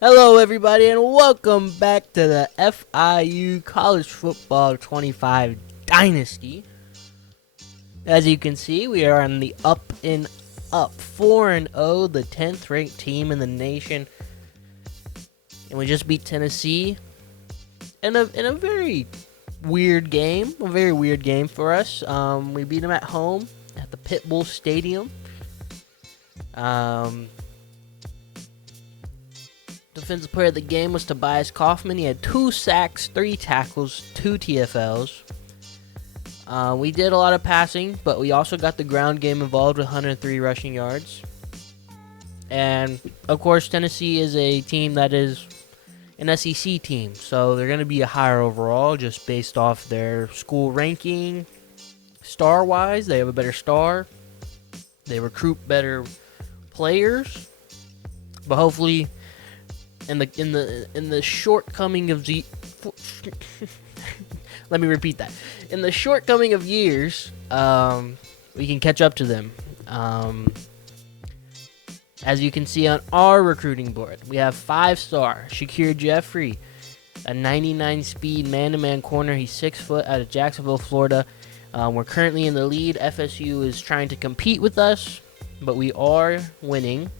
Hello, everybody, and welcome back to the FIU College Football 25 Dynasty. As you can see, we are on the up and up, 4-0, the 10th ranked team in the nation, and we just beat Tennessee in a very weird game, for us. We beat them at home at the Pitbull Stadium. Defensive player of the game was Tobias Kaufman. He had 2 sacks, 3 tackles, 2 TFLs. We did a lot of passing, but we also got the ground game involved with 103 rushing yards. And, of course, Tennessee is a team that is an SEC team, so they're going to be a higher overall just based off their school ranking. Star-wise, they have a better star. They recruit better players. But hopefully, in the shortcoming of let me repeat that. In the shortcoming of years, we can catch up to them. As you can see on our recruiting board, we have 5-star Shakir Jeffrey, a 99 speed man-to-man corner. He's 6 foot, out of Jacksonville, Florida. We're currently in the lead. FSU is trying to compete with us, but we are winning.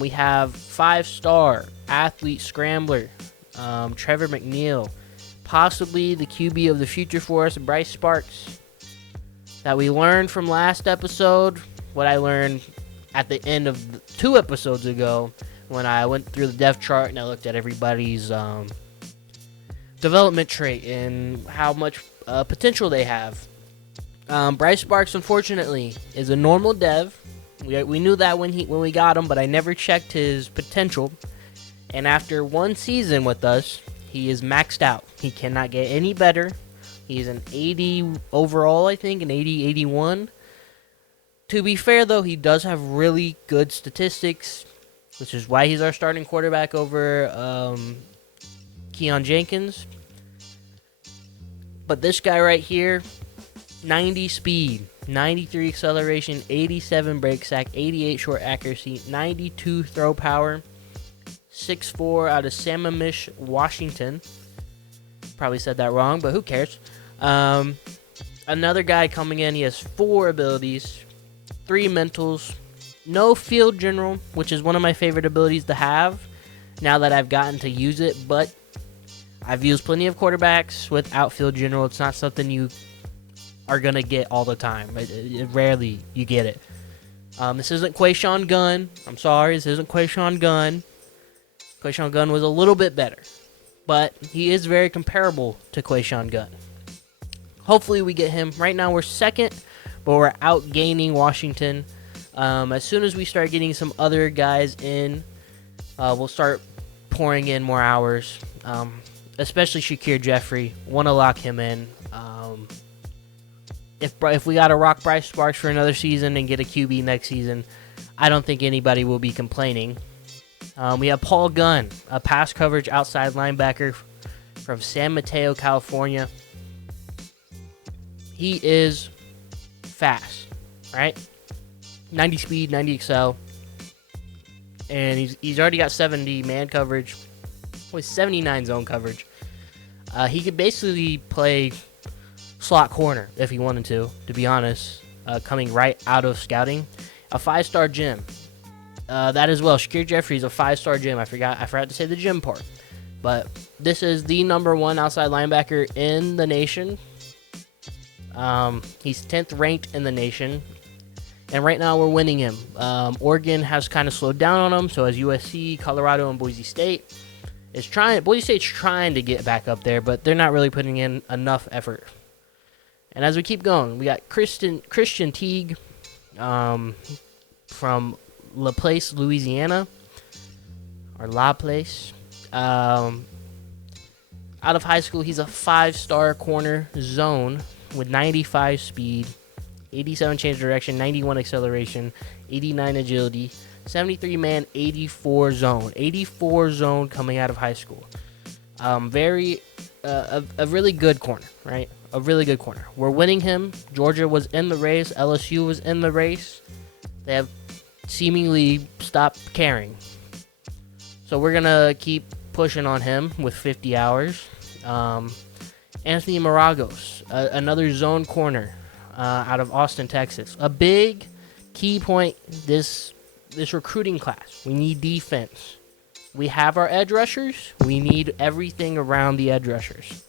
We have 5-star athlete scrambler, Trevor McNeil, possibly the QB of the future for us, Bryce Sparks, that we learned from last episode, what I learned at the end of 2 episodes ago when I went through the depth chart and I looked at everybody's development trait and how much potential they have. Bryce Sparks, unfortunately, is a normal dev. We knew that when we got him, but I never checked his potential. And after 1 season with us, he is maxed out. He cannot get any better. He's an 80 overall, I think, an 80, 81. To be fair, though, he does have really good statistics, which is why he's our starting quarterback over Keon Jenkins. But this guy right here, 90 speed, 93 acceleration, 87 break sack, 88 short accuracy, 92 throw power, 6'4", out of Sammamish, Washington. Probably said that wrong, but who cares? Another guy coming in, he has 4 abilities, 3 mentals, no field general, which is one of my favorite abilities to have now that I've gotten to use it, but I've used plenty of quarterbacks without field general. It's not something you are going to get all the time. Rarely you get it. This isn't Quayshawn Gunn. I'm sorry, this isn't Quayshawn Gunn. Quayshawn Gunn was a little bit better, but he is very comparable to Quayshawn Gunn. Hopefully we get him. Right now we're second, but we're outgaining Washington. As soon as we start getting some other guys in, we'll start pouring in more hours, especially Shakir Jeffrey. Want to lock him in. If we got to rock Bryce Sparks for another season and get a QB next season, I don't think anybody will be complaining. We have Paul Gunn, a pass coverage outside linebacker from San Mateo, California. He is fast, right? 90 speed, 90 excel. And he's already got 70 man coverage with 79 zone coverage. He could basically play slot corner if he wanted to be honest, coming right out of scouting. A 5-star gym. That as well. Shakir Jeffrey is a 5-star gym. I forgot to say the gym part. But this is the number 1 outside linebacker in the nation. He's 10th ranked in the nation. And right now we're winning him. Oregon has kind of slowed down on him. So as USC, Colorado, and Boise State Boise State's trying to get back up there, but they're not really putting in enough effort. And as we keep going, we got Christian Teague from LaPlace, Louisiana, or La Place. Out of high school, he's a 5-star corner zone with 95 speed, 87 change direction, 91 acceleration, 89 agility, 73 man, 84 zone. 84 zone coming out of high school. A really good corner, right? A really good corner. We're winning him. Georgia was in the race. LSU was in the race. They have seemingly stopped caring. So we're going to keep pushing on him with 50 hours. Anthony Maragos, another zone corner out of Austin, Texas. A big key point this recruiting class. We need defense. We have our edge rushers. We need everything around the edge rushers.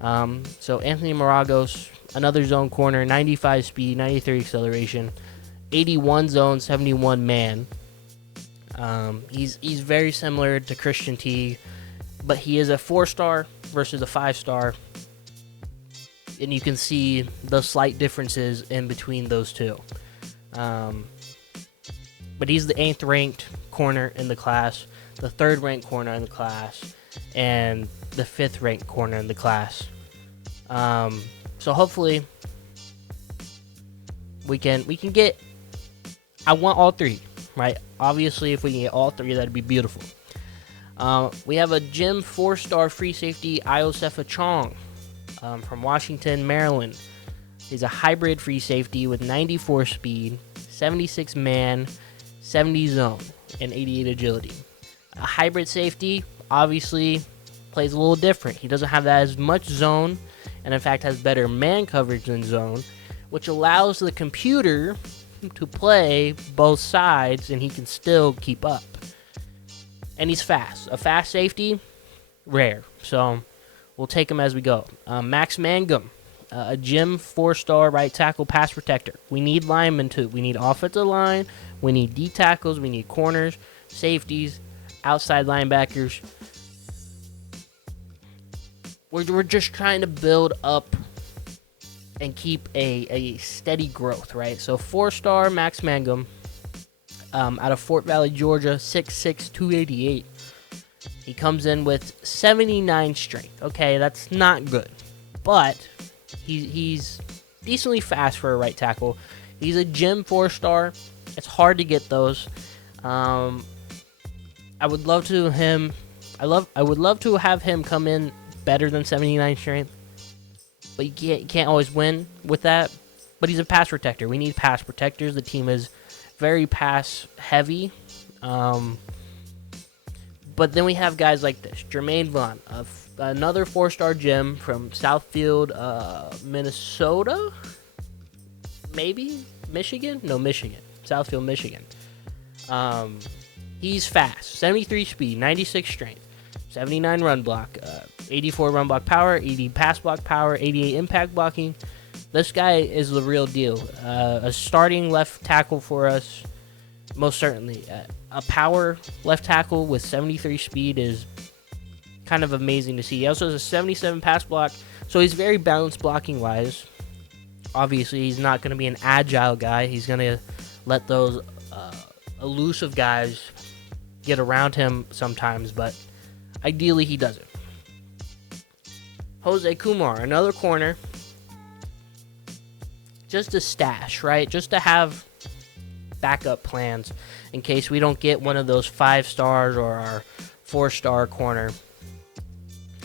So Anthony Maragos, another zone corner, 95 speed, 93 acceleration, 81 zone, 71 man. He's very similar to Christian T, but he is a 4-star versus a 5-star. And you can see the slight differences in between those two. But he's the 8th ranked corner in the class, the 3rd ranked corner in the class, and the 5th ranked corner in the class. So hopefully we can get. I want all 3, right? Obviously, if we can get all 3, that'd be beautiful. We have a gym 4-star free safety, Iosefa Chong, from Washington, Maryland. He's a hybrid free safety with 94 speed, 76 man, 70 zone, and 88 agility. A hybrid safety obviously plays a little different. He doesn't have that as much zone, and in fact has better man coverage than zone, which allows the computer to play both sides, and he can still keep up. And he's fast. A fast safety, rare. So we'll take him as we go. Max Mangum, a gym 4-star right tackle pass protector. We need linemen too. We need offensive line. We need D tackles. We need corners, safeties, outside linebackers. We're just trying to build up and keep a steady growth, right? So 4-star Max Mangum, out of Fort Valley, Georgia, 6'6", 288. He comes in with 79 strength. Okay, that's not good, but he's decently fast for a right tackle. He's a gym 4-star. It's hard to get those. I would love to have him come in better than 79 strength, but you can't always win with that. But he's a pass protector. We need pass protectors. The team is very pass heavy. But then we have guys like this. Jermaine Vaughn, another 4-star gym from Southfield, Minnesota? Maybe? Michigan? No, Michigan. Southfield, Michigan. He's fast. 73 speed, 96 strength, 79 run block, 84 run block power, 80 pass block power, 88 impact blocking. This guy is the real deal. A starting left tackle for us, most certainly. A power left tackle with 73 speed is kind of amazing to see. He also has a 77 pass block, so he's very balanced blocking wise. Obviously, he's not going to be an agile guy. He's going to let those elusive guys get around him sometimes, but ideally he doesn't. Jose Kumar, another corner. Just a stash, right? Just to have backup plans in case we don't get one of those 5 stars or our 4-star corner.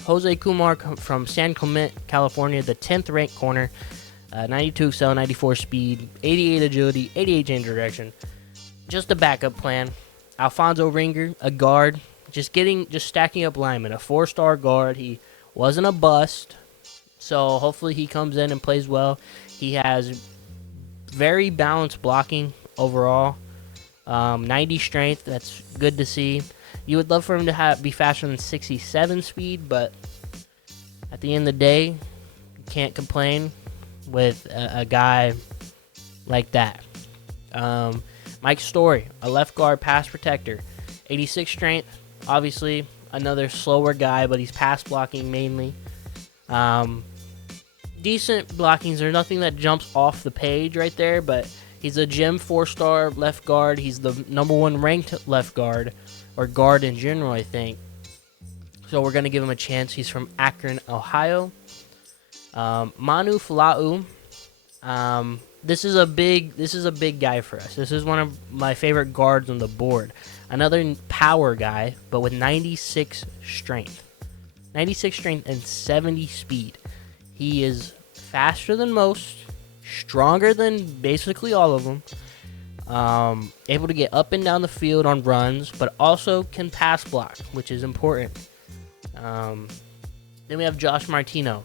Jose Kumar from San Clemente, California, the 10th ranked corner, 92 excel, 94 speed, 88 agility, 88 change of direction. Just a backup plan. Alfonso Ringer, a guard, just stacking up linemen, a 4-star guard. He wasn't a bust, so hopefully he comes in and plays well. He has very balanced blocking overall. 90 strength, that's good to see. You would love for him to be faster than 67 speed, but at the end of the day, you can't complain with a guy like that. Mike Story, a left guard pass protector, 86 strength. Obviously, another slower guy, but he's pass blocking mainly. Decent blockings. There's nothing that jumps off the page right there, but he's a gym 4-star left guard. He's the number 1 ranked left guard, or guard in general, I think. So we're going to give him a chance. He's from Akron, Ohio. Manu Falau. This is a big guy for us. This is one of my favorite guards on the board. Another power guy, but with 96 strength. 96 strength and 70 speed. He is faster than most, stronger than basically all of them. Able to get up and down the field on runs, but also can pass block, which is important. Then we have Josh Martino.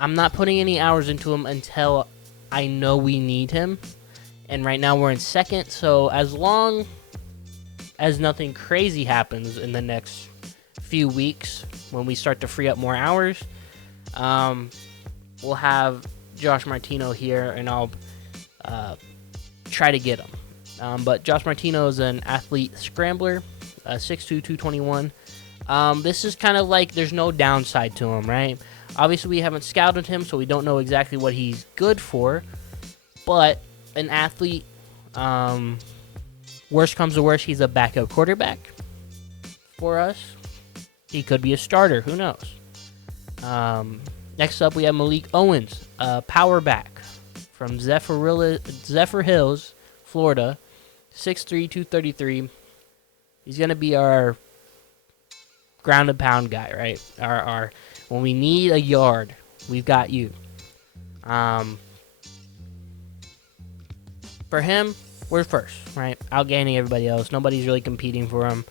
I'm not putting any hours into him until I know we need him. And right now we're in second, so as long as nothing crazy happens in the next few weeks when we start to free up more hours, we'll have Josh Martino here, and I'll try to get him. But Josh Martino is an athlete scrambler, 6'2", 221. This is kind of like there's no downside to him, right? Obviously, we haven't scouted him, so we don't know exactly what he's good for. But an athlete, worst comes to worst, he's a backup quarterback for us. He could be a starter. Who knows? Next up, we have Malik Owens, power back from Zephyr Hills, Florida, 6'3", 233. He's going to be our ground and pound guy, right? Our when we need a yard, we've got you. For him, we're first, right? Outgaining everybody else. Nobody's really competing for him.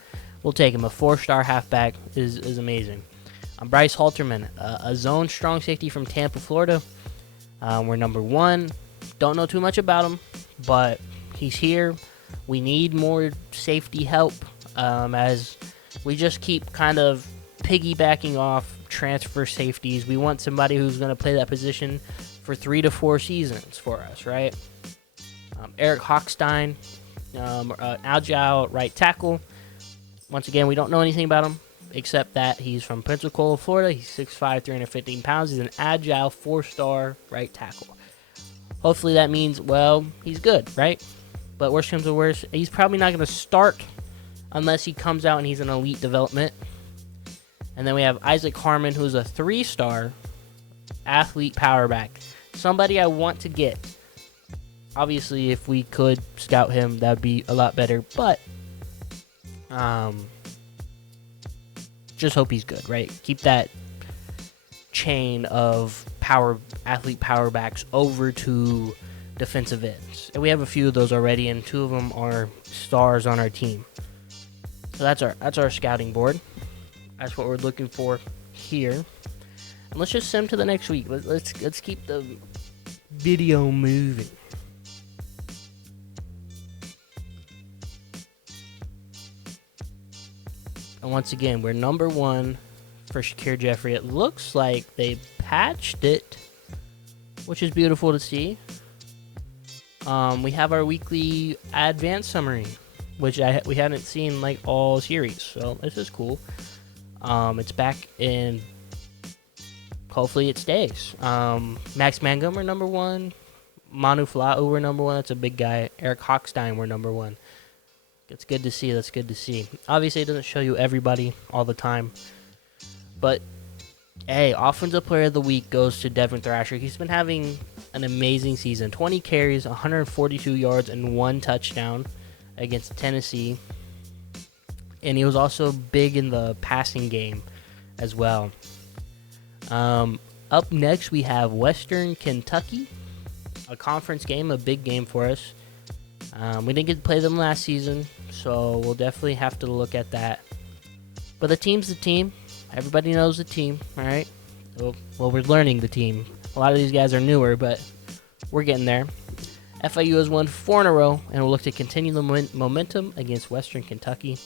We'll take him. A 4-star halfback is amazing. Bryce Halterman, a zone strong safety from Tampa, Florida. We're number 1. Don't know too much about him, but he's here. We need more safety help as we just keep kind of piggybacking off transfer safeties. We want somebody who's going to play that position for 3 to 4 seasons for us, right? Eric Hochstein, agile right tackle. Once again, we don't know anything about him except that he's from Pensacola, Florida. He's 6'5", 315 pounds. He's an agile 4-star right tackle. Hopefully that means, well, he's good, right? But worst comes to worst, he's probably not going to start unless he comes out and he's an elite development. And then we have Isaac Harmon, who's a 3-star athlete power back. Somebody I want to get. Obviously, if we could scout him, that would be a lot better. But just hope he's good, right? Keep that chain of athlete power backs over to defensive ends. And we have a few of those already, and 2 of them are stars on our team. So that's our scouting board. That's what we're looking for here. And let's just sim to the next week. Let's keep the video moving. And once again, we're number 1 for Shakir Jeffrey. It looks like they patched it, which is beautiful to see. We have our weekly advanced summary, which we hadn't seen like all series. So this is cool. It's back, and hopefully it stays. Max Mangum, we're number 1. Manu Fla'u, we're number 1. That's a big guy. Eric Hochstein, we're number 1. It's good to see. That's good to see. Obviously, it doesn't show you everybody all the time. But, hey, Offensive Player of the Week goes to Devin Thrasher. He's been having an amazing season. 20 carries, 142 yards, and 1 touchdown against Tennessee. And he was also big in the passing game as well. Up next, we have Western Kentucky. A conference game, a big game for us. We didn't get to play them last season, so we'll definitely have to look at that. But the team's the team. Everybody knows the team, all right? Well, we're learning the team. A lot of these guys are newer, but we're getting there. FIU has won 4 in a row, and will look to continue the momentum against Western Kentucky.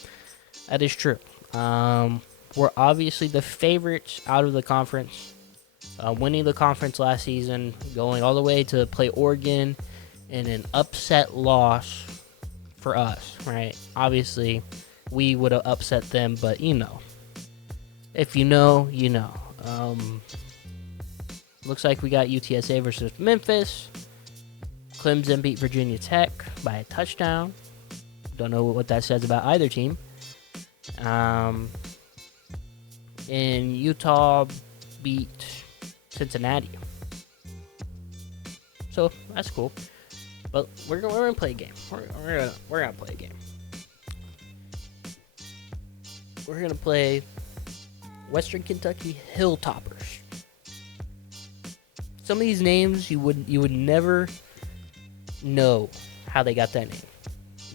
That is true. We're obviously the favorites out of the conference, winning the conference last season, going all the way to play Oregon in an upset loss for us, right? Obviously, we would have upset them, but you know. If you know, you know. Looks like we got UTSA versus Memphis. Clemson beat Virginia Tech by a touchdown. Don't know what that says about either team. And Utah beat Cincinnati. So that's cool. But we're gonna play a game. We're gonna play a game. We're gonna play Western Kentucky Hilltoppers. Some of these names you would never know how they got that name.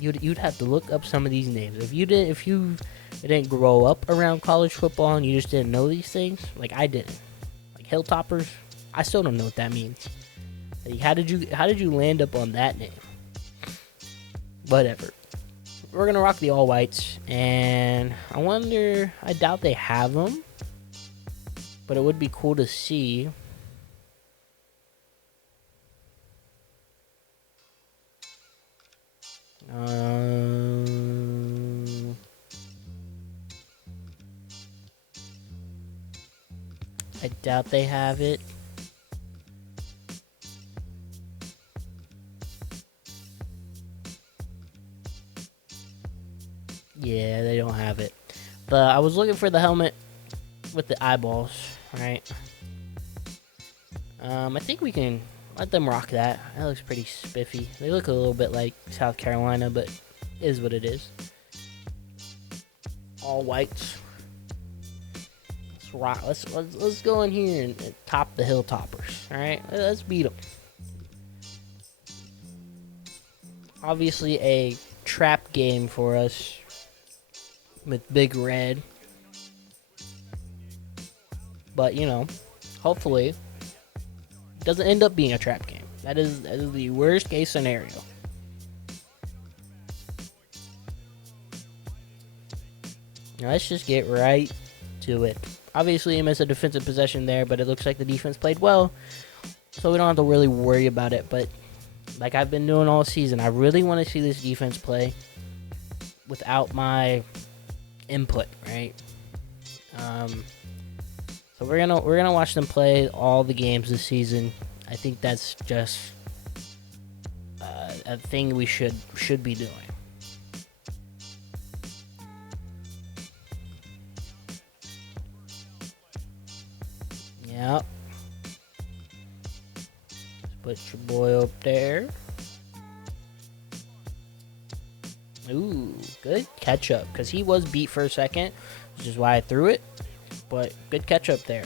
you'd have to look up some of these names. If you didn't grow up around college football and you just didn't know these things, like I didn't. Like Hilltoppers, I still don't know what that means. Like, how did you land up on that name? Whatever. We're gonna rock the all whites, and I doubt they have them, but it would be cool to see. I doubt they have it. Yeah, they don't have it. But I was looking for the helmet with the eyeballs, right? I think we can let them rock that. That looks pretty spiffy. They look a little bit like South Carolina, but it is what it is. All whites. Let's rock. Let's go in here and top the Hilltoppers. All right, let's beat them. Obviously, a trap game for us with Big Red, but you know, hopefully, it doesn't end up being a trap game. That is the worst case scenario. Now let's just get right to it. Obviously, he missed a defensive possession there, but it looks like the defense played well, so we don't have to really worry about it. But like I've been doing all season, I really want to see this defense play without my input, right? So we're gonna watch them play all the games this season. I think that's just a thing we should be doing. Yep. Put your boy up there. Ooh, good catch up, because he was beat for a second, which is why I threw it. But good catch up there.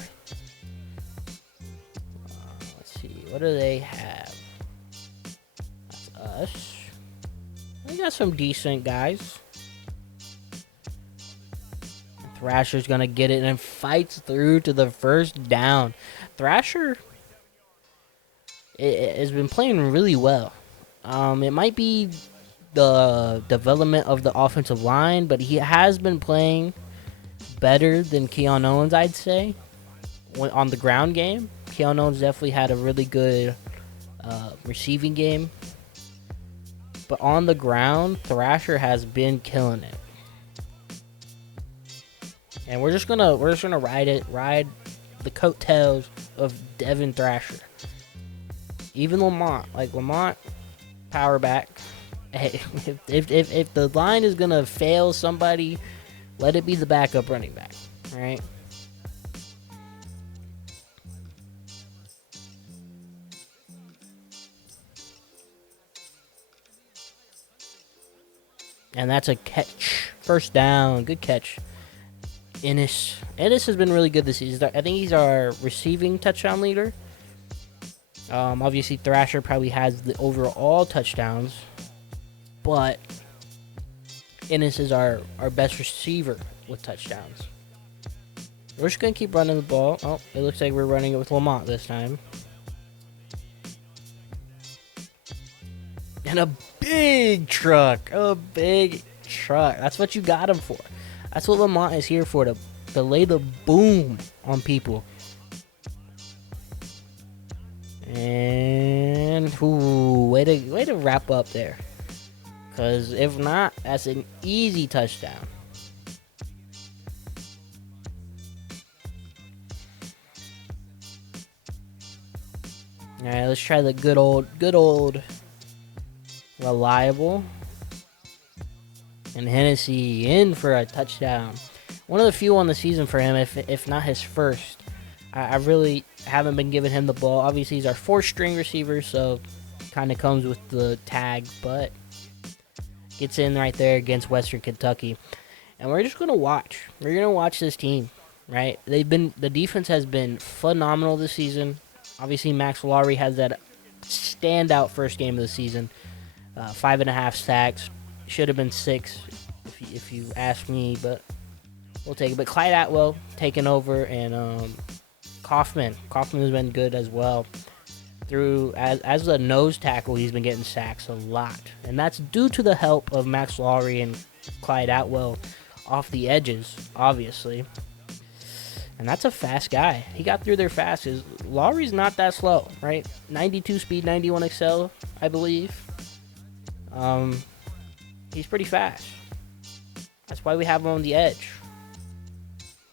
Let's see, what do they have? That's us. We got some decent guys. Thrasher's gonna get it and fights through to the first down. Thrasher has been playing really well. It might be the development of the offensive line, but he has been playing better than Keon Owens, I'd say. On the ground game, Keon Owens definitely had a really good receiving game, but on the ground, Thrasher has been killing it. And we're just gonna ride the coattails of Devin Thrasher. Even Lamont, power back. Hey, if the line is gonna fail somebody, let it be the backup running back, all right? And that's a catch, first down, good catch. Ennis has been really good this season. I think he's our receiving touchdown leader. Obviously Thrasher probably has the overall touchdowns, but Ennis is our best receiver with touchdowns. We're just going to keep running the ball. Oh, it looks like we're running it with Lamont this time. And a big truck. That's what you got him for. That's what Lamont is here for, to lay the boom on people. And way to wrap up there. Because if not, that's an easy touchdown. All right, let's try the good old reliable. And Hennessy in for a touchdown. One of the few on the season for him, if not his first. I really haven't been giving him the ball. Obviously, he's our fourth string receiver, so kind of comes with the tag, but gets in right there against Western Kentucky. And we're just going to watch. We're going to watch this team, right? The defense has been phenomenal this season. Obviously, Max Lowry has that standout first game of the season. 5.5 sacks. should have been 6 if you ask me, but we'll take it. But Clyde Atwell taking over, and Kaufman has been good as well. Through as a nose tackle, he's been getting sacks a lot, and that's due to the help of Max Lawry and Clyde Atwell off the edges, obviously. And that's a fast guy. He got through there fast. Lawry's not that slow, right? 92 speed, 91 excel, I believe. He's pretty fast. That's why we have him on the edge.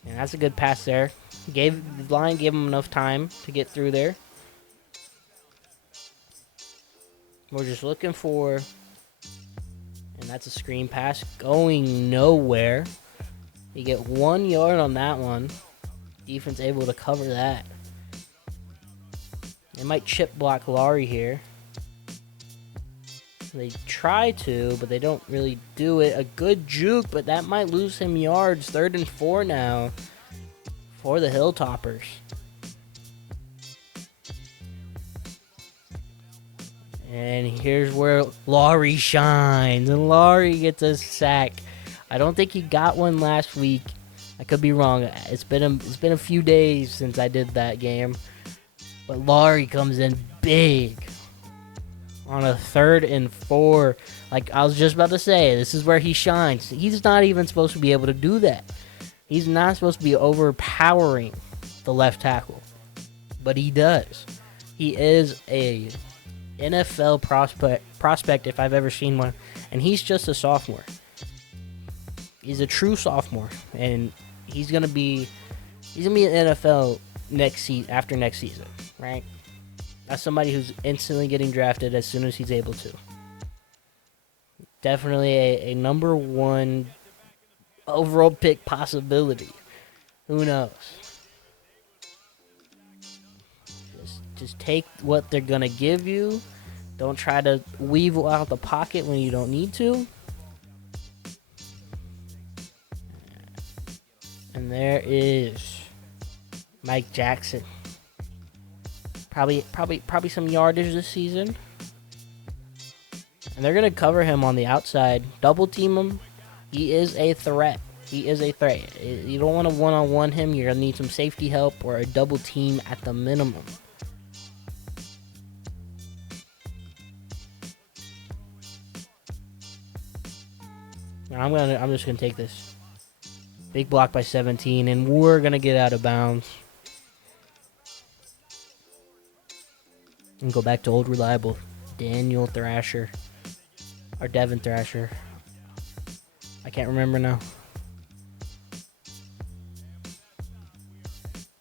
And that's a good pass there. The line gave him enough time to get through there. We're just looking for, and that's a screen pass going nowhere. You get 1 yard on that one. Defense able to cover that. They might chip block Lawry here. They try to, but they don't really do it. A good juke, but that might lose him yards. 3rd and 4 now for the Hilltoppers. And here's where Lawry shines, and Lawry gets a sack. I don't think he got one last week. I could be wrong. It's been a few days since I did that game, but Lawry comes in big on a 3rd and 4. Like I was just about to say, this is where he shines. He's not even supposed to be able to do that. He's not supposed to be overpowering the left tackle, but he does. He is a NFL prospect if I've ever seen one, and he's just a sophomore. He's a true sophomore, and he's gonna be an NFL after next season, right? That's somebody who's instantly getting drafted as soon as he's able to. Definitely a number 1 overall pick possibility. Who knows? Just take what they're gonna give you. Don't try to weevil out the pocket when you don't need to. And there is Mike Jackson. Probably some yardage this season. And they're gonna cover him on the outside, double team him. He is a threat. You don't want to one-on-one him. You're gonna need some safety help or a double team at the minimum. I'm just gonna take this big block by 17, and we're gonna get out of bounds and go back to old reliable Devin Thrasher. I can't remember now.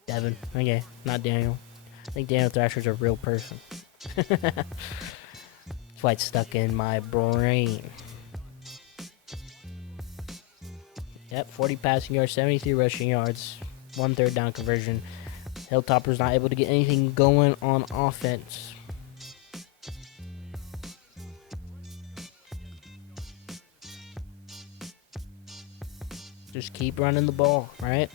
Devin. Okay, not Daniel. I think Daniel Thrasher's a real person. That's why it's stuck in my brain. Yep, 40 passing yards, 73 rushing yards, 1 third down conversion. Hilltopper's not able to get anything going on offense. Just keep running the ball, right?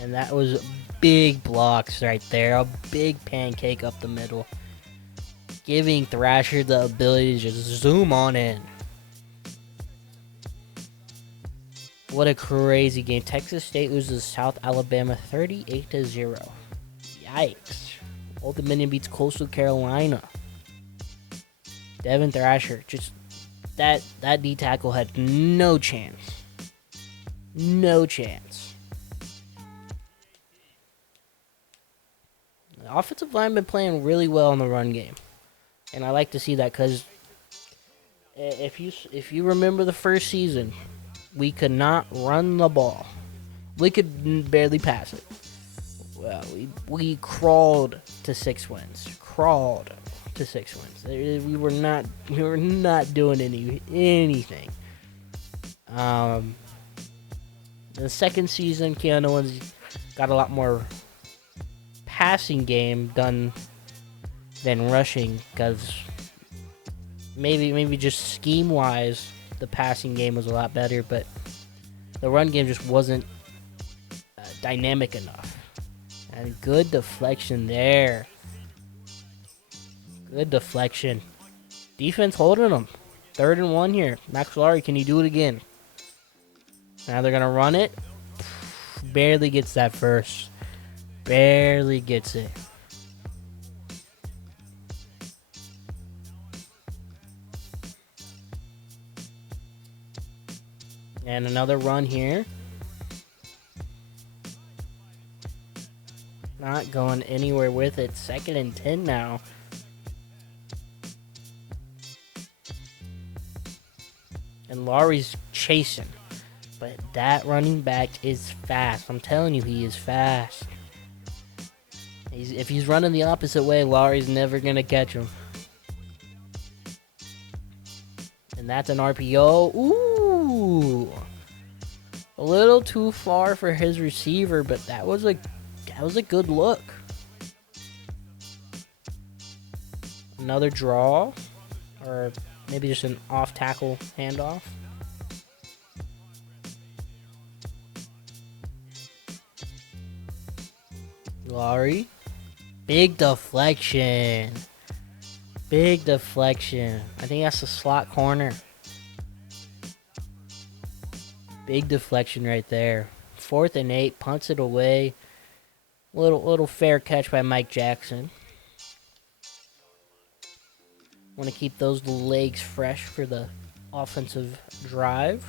And that was big blocks right there. A big pancake up the middle, giving Thrasher the ability to just zoom on in. What a crazy game. Texas State loses South Alabama 38-0. Yikes. Old Dominion beats Coastal Carolina. Devin Thrasher, just that D tackle had no chance. No chance. The offensive line been playing really well in the run game, and I like to see that because if you remember the first season, we could not run the ball. We could barely pass it. Well, we crawled to 6 wins. We were not doing anything. The second season, Keanu Owens got a lot more passing game done than rushing, because maybe just scheme wise the passing game was a lot better, but the run game just wasn't dynamic enough. And good deflection there. Good deflection. Defense holding them. 3rd and 1 here. Max Lowry, can you do it again? Now they're going to run it. Barely gets that first. Barely gets it. And another run here. Not going anywhere with it. 2nd and 10 now. And Lowry's chasing. But that running back is fast. I'm telling you, he is fast. If he's running the opposite way, Lowry's never going to catch him. And that's an RPO. Ooh. A little too far for his receiver, but that was a good look. Another draw. Or maybe just an off-tackle handoff. Lowry. Big deflection. Big deflection. I think that's the slot corner. Big deflection right there. 4th and 8. Punts it away. Little fair catch by Mike Jackson. Want to keep those legs fresh for the offensive drive.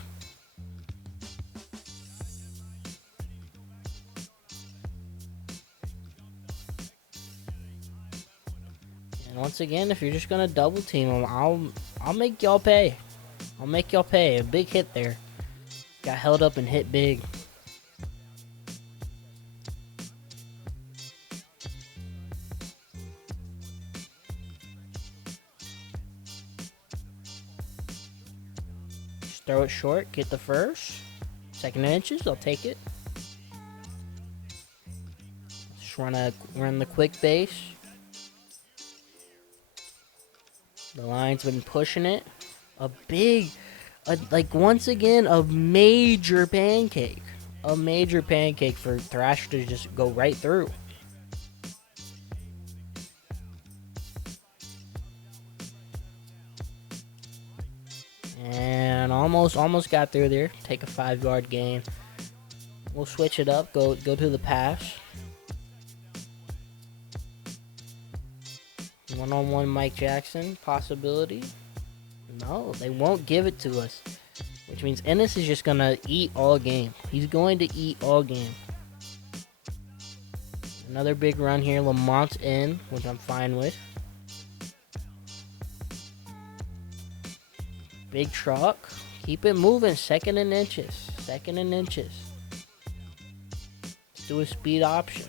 And once again, if you're just gonna double team them, I'll make y'all pay. I'll make y'all pay. A big hit there. Got held up and hit big. Just throw it short. Get the first. 2nd and inches. I'll take it. Just run the quick base. The line's been pushing it. Once again, a major pancake. A major pancake for Thrasher to just go right through. And almost got through there. Take a 5-yard gain. We'll switch it up. Go to the pass. One-on-one Mike Jackson possibility. No, they won't give it to us. Which means Ennis is just going to eat all game. He's going to eat all game. Another big run here. Lamont's in, which I'm fine with. Big truck. Keep it moving. 2nd and inches. 2nd and inches. Let's do a speed option.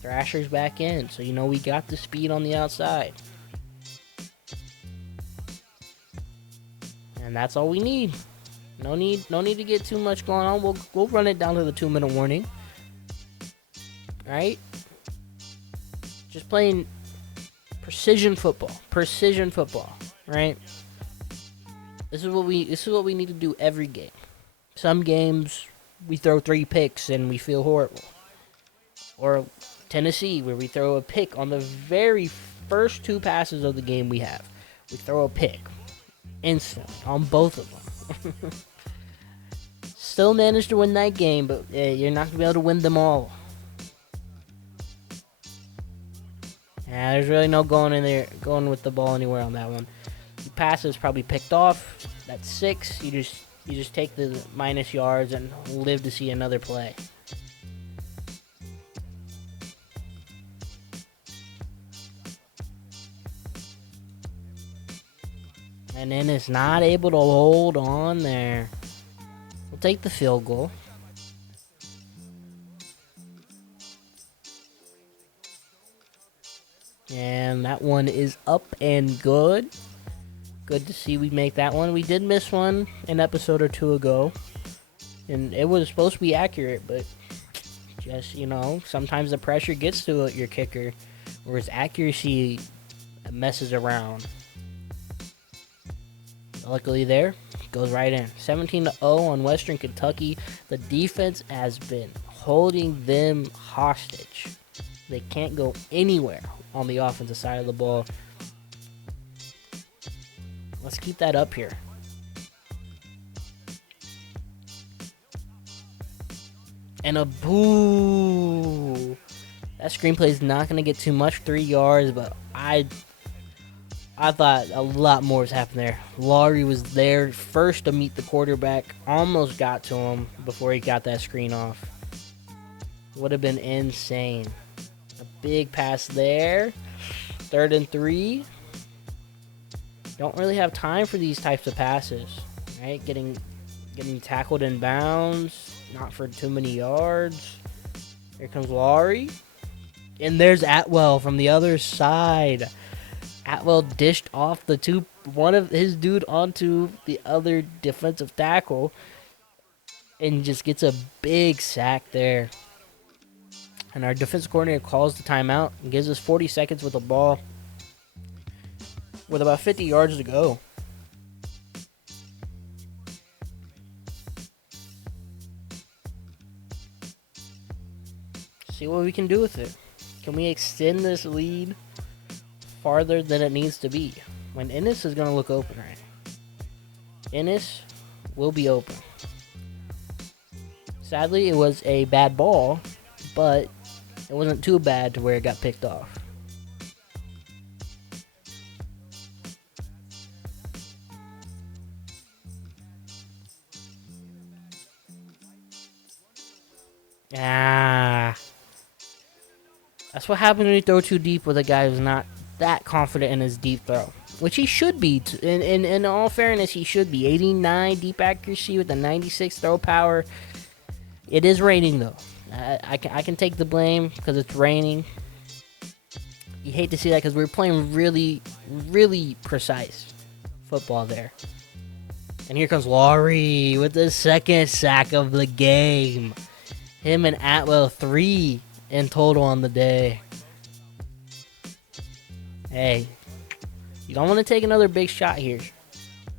Thrasher's back in, so you know we got the speed on the outside. And that's all we need. No need to get too much going on. We'll run it down to the 2-minute warning. Right? Just playing precision football. Precision football. Right? This is what we need to do every game. Some games we throw 3 picks and we feel horrible. Or Tennessee, where we throw a pick on the very first 2 passes of the game we have. We throw a pick. Instantly. On both of them. Still managed to win that game, but you're not going to be able to win them all. Yeah, there's really no going with the ball anywhere on that one. The pass is probably picked off. That's 6. You just take the minus yards and live to see another play. And then it's not able to hold on there. We'll take the field goal. And that one is up and good. Good to see we make that one. We did miss one an episode or 2 ago. And it was supposed to be accurate, but just, sometimes the pressure gets to your kicker, whereas accuracy messes around. Luckily there, goes right in. 17-0 on Western Kentucky. The defense has been holding them hostage. They can't go anywhere on the offensive side of the ball. Let's keep that up here. And a boo. That screenplay is not going to get too much, 3 yards, but I thought a lot more was happening there. Laurie was there first to meet the quarterback, almost got to him before he got that screen off. Would have been insane. A big pass there. 3rd and 3. Don't really have time for these types of passes, right? Getting tackled in bounds, not for too many yards. Here comes Laurie. And there's Atwell from the other side. Atwell dished off one of his dude onto the other defensive tackle and just gets a big sack there. And our defensive coordinator calls the timeout and gives us 40 seconds with the ball with about 50 yards to go. See what we can do with it. Can we extend this lead farther than it needs to be? When Ennis is going to look open, right? Ennis will be open. Sadly, it was a bad ball, but it wasn't too bad to where it got picked off. That's what happens when you throw too deep with a guy who's not that confident in his deep throw. Which he should be. In all fairness, he should be. 89 deep accuracy with a 96 throw power. It is raining, though. I can take the blame because it's raining. You hate to see that because we were playing really, really precise football there. And here comes Laurie with the second sack of the game. Him and Atwell, 3 in total on the day. Hey, you don't want to take another big shot here,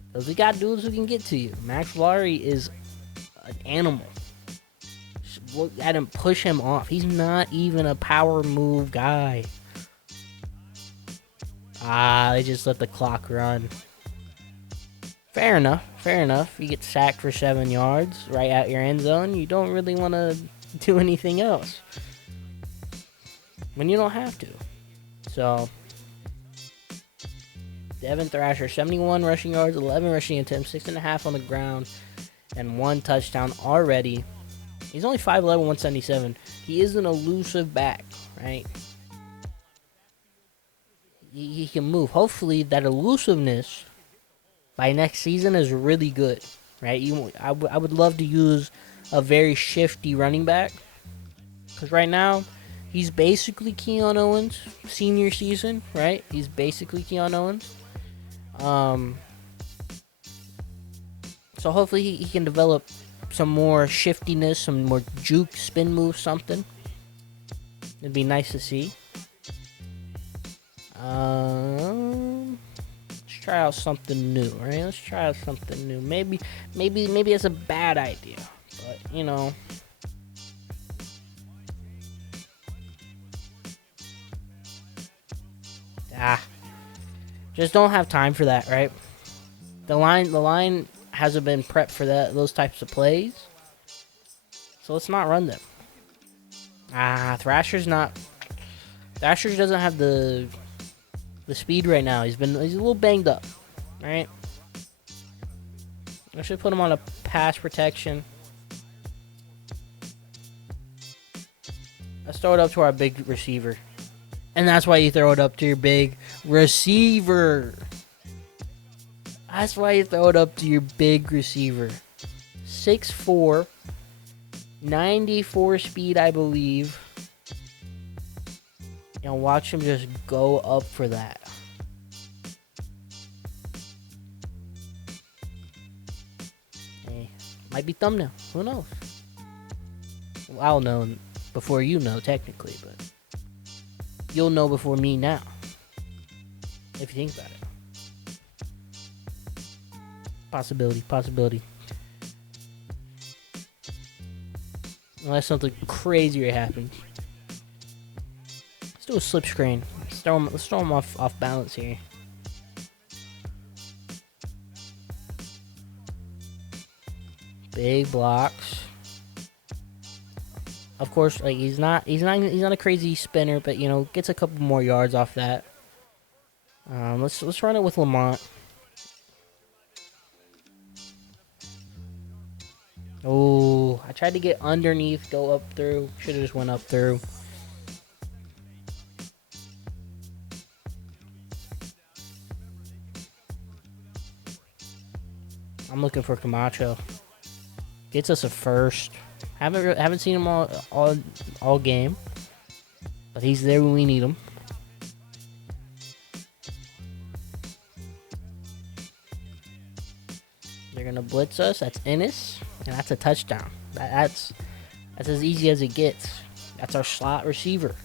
because we got dudes who can get to you. Max Laurie is an animal. Look at him, push him off. He's not even a power move guy. They just let the clock run. Fair enough. You get sacked for 7 yards right out your end zone. You don't really want to do anything else when you don't have to. So, Devin Thrasher, 71 rushing yards, 11 rushing attempts, 6.5 on the ground, and 1 touchdown already. He's only 5'11", 177. He is an elusive back, right? He can move. Hopefully, that elusiveness by next season is really good, right? I would love to use a very shifty running back, because right now, he's basically Keon Owens, senior season, right? He's basically Keon Owens. So hopefully he can develop some more shiftiness, some more juke, spin move, something. It'd be nice to see. Let's try out something new, right? Let's try out something new. Maybe it's a bad idea, but you know. Just don't have time for that, right? The line hasn't been prepped for those types of plays. So let's not run them. Thrasher doesn't have the speed right now. He's a little banged up, right? I should put him on a pass protection. Let's throw it up to our big receiver. And that's why you throw it up to your big receiver. That's why you throw it up to your big receiver. 6'4", 94 speed, I believe. And watch him just go up for that. Hey, might be thumbnail. Who knows? Well, I'll know before you know, technically, but you'll know before me now, if you think about it. Possibility. Unless something crazier happens. Let's do a slip screen. Let's throw him off balance here. Big blocks. Of course, like he's not a crazy spinner, but you know, gets a couple more yards off that. Let's run it with Lamont. Oh, I tried to get underneath, go up through. Should have just went up through. I'm looking for Camacho. Gets us a first. Haven't seen him all game, but he's there when we need him. They're gonna blitz us. That's Ennis, and that's a touchdown. That's as easy as it gets. That's our slot receiver.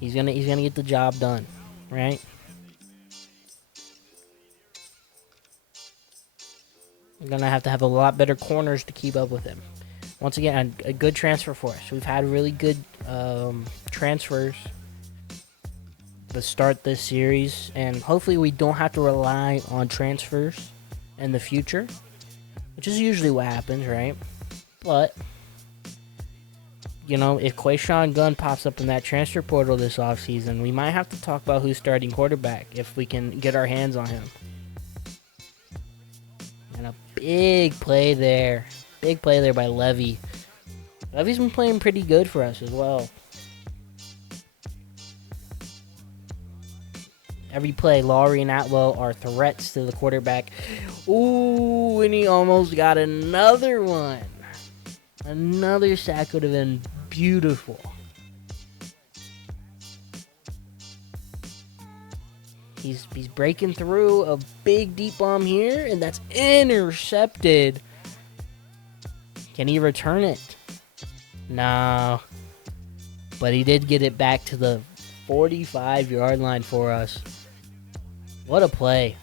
He's gonna get the job done, right? We're gonna have to have a lot better corners to keep up with him. Once again, a good transfer for us. We've had really good transfers to start this series, and hopefully we don't have to rely on transfers in the future, which is usually what happens, right? But you know, if Quayshawn Gunn pops up in that transfer portal this offseason, we might have to talk about who's starting quarterback if we can get our hands on him. And a big play there. Big play there by Levy. Levy's been playing pretty good for us as well. Every play, Laurie and Atwell are threats to the quarterback. Ooh, and he almost got another one. Another sack would have been beautiful. He's breaking through a big deep bomb here, and that's intercepted. Can he return it? No. But he did get it back to the 45-yard line for us. What a play.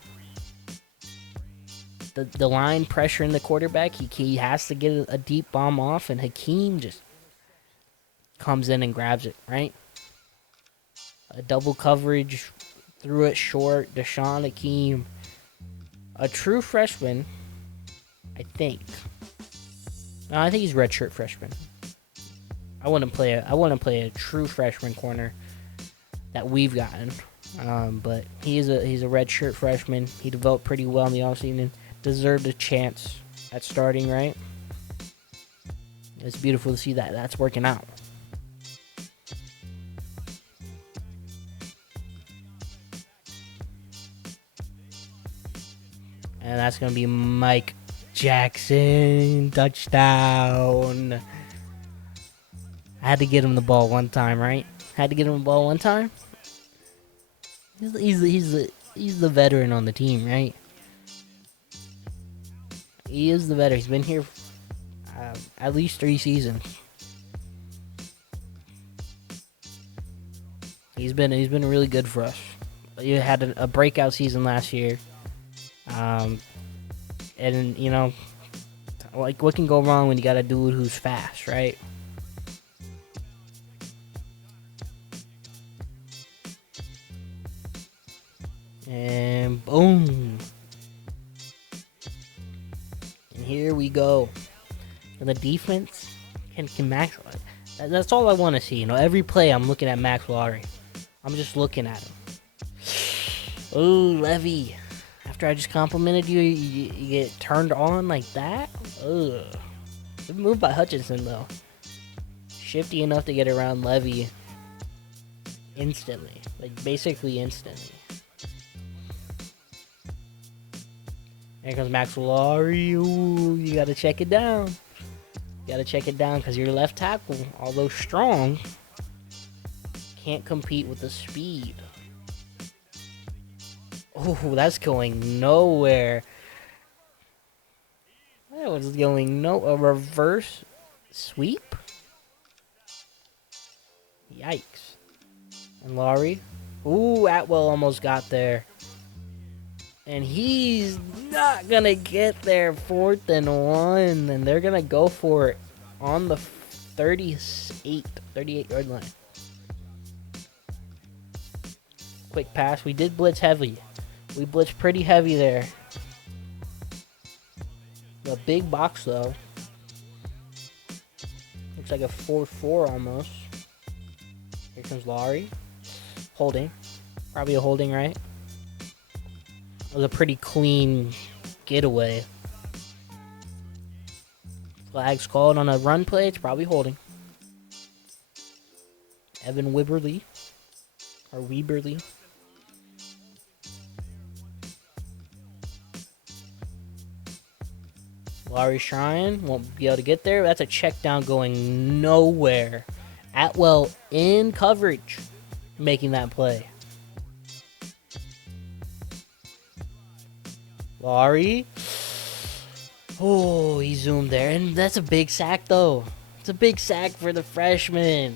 The line pressuring the quarterback. He has to get a deep bomb off, and Hakeem just comes in and grabs it, right? A double coverage, threw it short. Deshaun Hakeem, a true freshman, I think. No, I think he's redshirt freshman. I wouldn't play a true freshman corner that we've gotten, but he's a redshirt freshman. He developed pretty well in the offseason. Deserved a chance at starting, right? It's beautiful to see that that's working out. And that's going to be Mike Jackson. Touchdown. I had to get him the ball one time, right? Had to get him the ball one time. He's the veteran on the team, right? He is the veteran. He's been here at least 3 seasons. He's been really good for us. He had a breakout season last year. And you know, like, what can go wrong when you got a dude who's fast, right? And boom. And here we go. And the defense can Max. That's all I want to see. You know, every play I'm looking at Max Lowry. I'm just looking at him. Oh, Levy. After I just complimented you, you get turned on like that? Ugh. Good move by Hutchinson, though. Shifty enough to get around Levy instantly. Like, basically instantly. Here comes Max Lowry. Ooh, you got to check it down. You got to check it down because your left tackle, although strong, can't compete with the speed. Oh, that's going nowhere. That was going a reverse sweep? Yikes. And Laurie. Ooh, Atwell almost got there. And he's not going to get there. 4th and 1. And they're going to go for it on the 38-yard line. Quick pass. We did blitz heavy. We blitzed pretty heavy there. A big box, though. Looks like a 4-4 almost. Here comes Laurie. Holding. Probably a holding, right? It was a pretty clean getaway. Flags called on a run play. It's probably holding. Evan Wibberly. Or Weberly. Laurie Shrine won't be able to get there. That's a check down going nowhere. Atwell in coverage, making that play. Laurie. Oh, he zoomed there. And that's a big sack, though. It's a big sack for the freshman.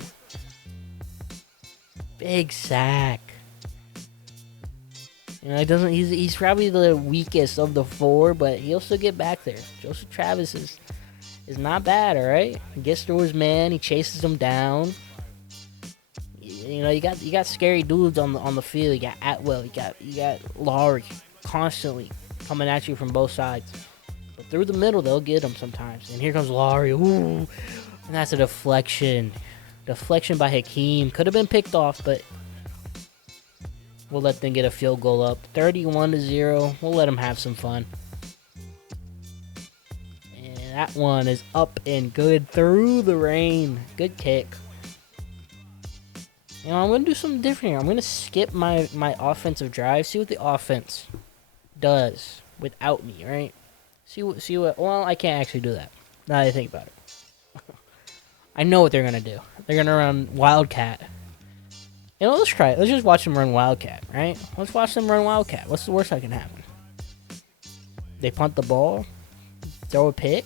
Big sack. You know, he's probably the weakest of the four, but he'll still get back there. Joseph Travis is not bad, all right? He gets through his man. He chases him down. You know, you got scary dudes on the field. You got Atwell. You got Laurie constantly coming at you from both sides. But through the middle, they'll get him sometimes. And here comes Laurie. Ooh, and that's a deflection. Deflection by Hakeem. Could have been picked off, but we'll let them get a field goal up. 31-0. We'll let them have some fun. And that one is up and good through the rain. Good kick. You know, I'm going to do something different here. I'm going to skip my offensive drive. See what the offense does without me, right? See what. Well, I can't actually do that. Now that I think about it. I know what they're going to do. They're going to run Wildcat. You know, let's try it. Let's just watch them run Wildcat, right? Let's watch them run Wildcat. What's the worst that can happen? They punt the ball, throw a pick.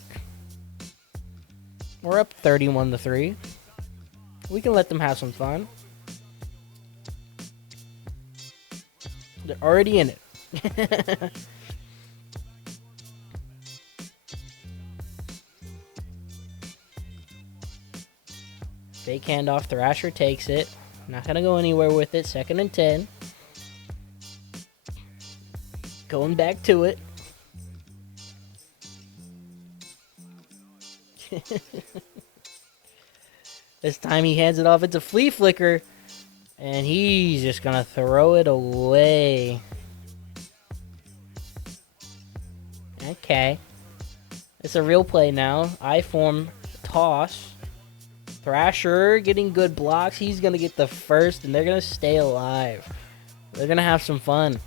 We're up 31-3. We can let them have some fun. They're already in it. Fake handoff. Thrasher takes it. Not going to go anywhere with it. 2nd and 10. Going back to it. This time he hands it off. It's a flea flicker. And he's just going to throw it away. Okay. It's a real play now. I-form toss. Thrasher getting good blocks. He's going to get the first, and they're going to stay alive. They're going to have some fun.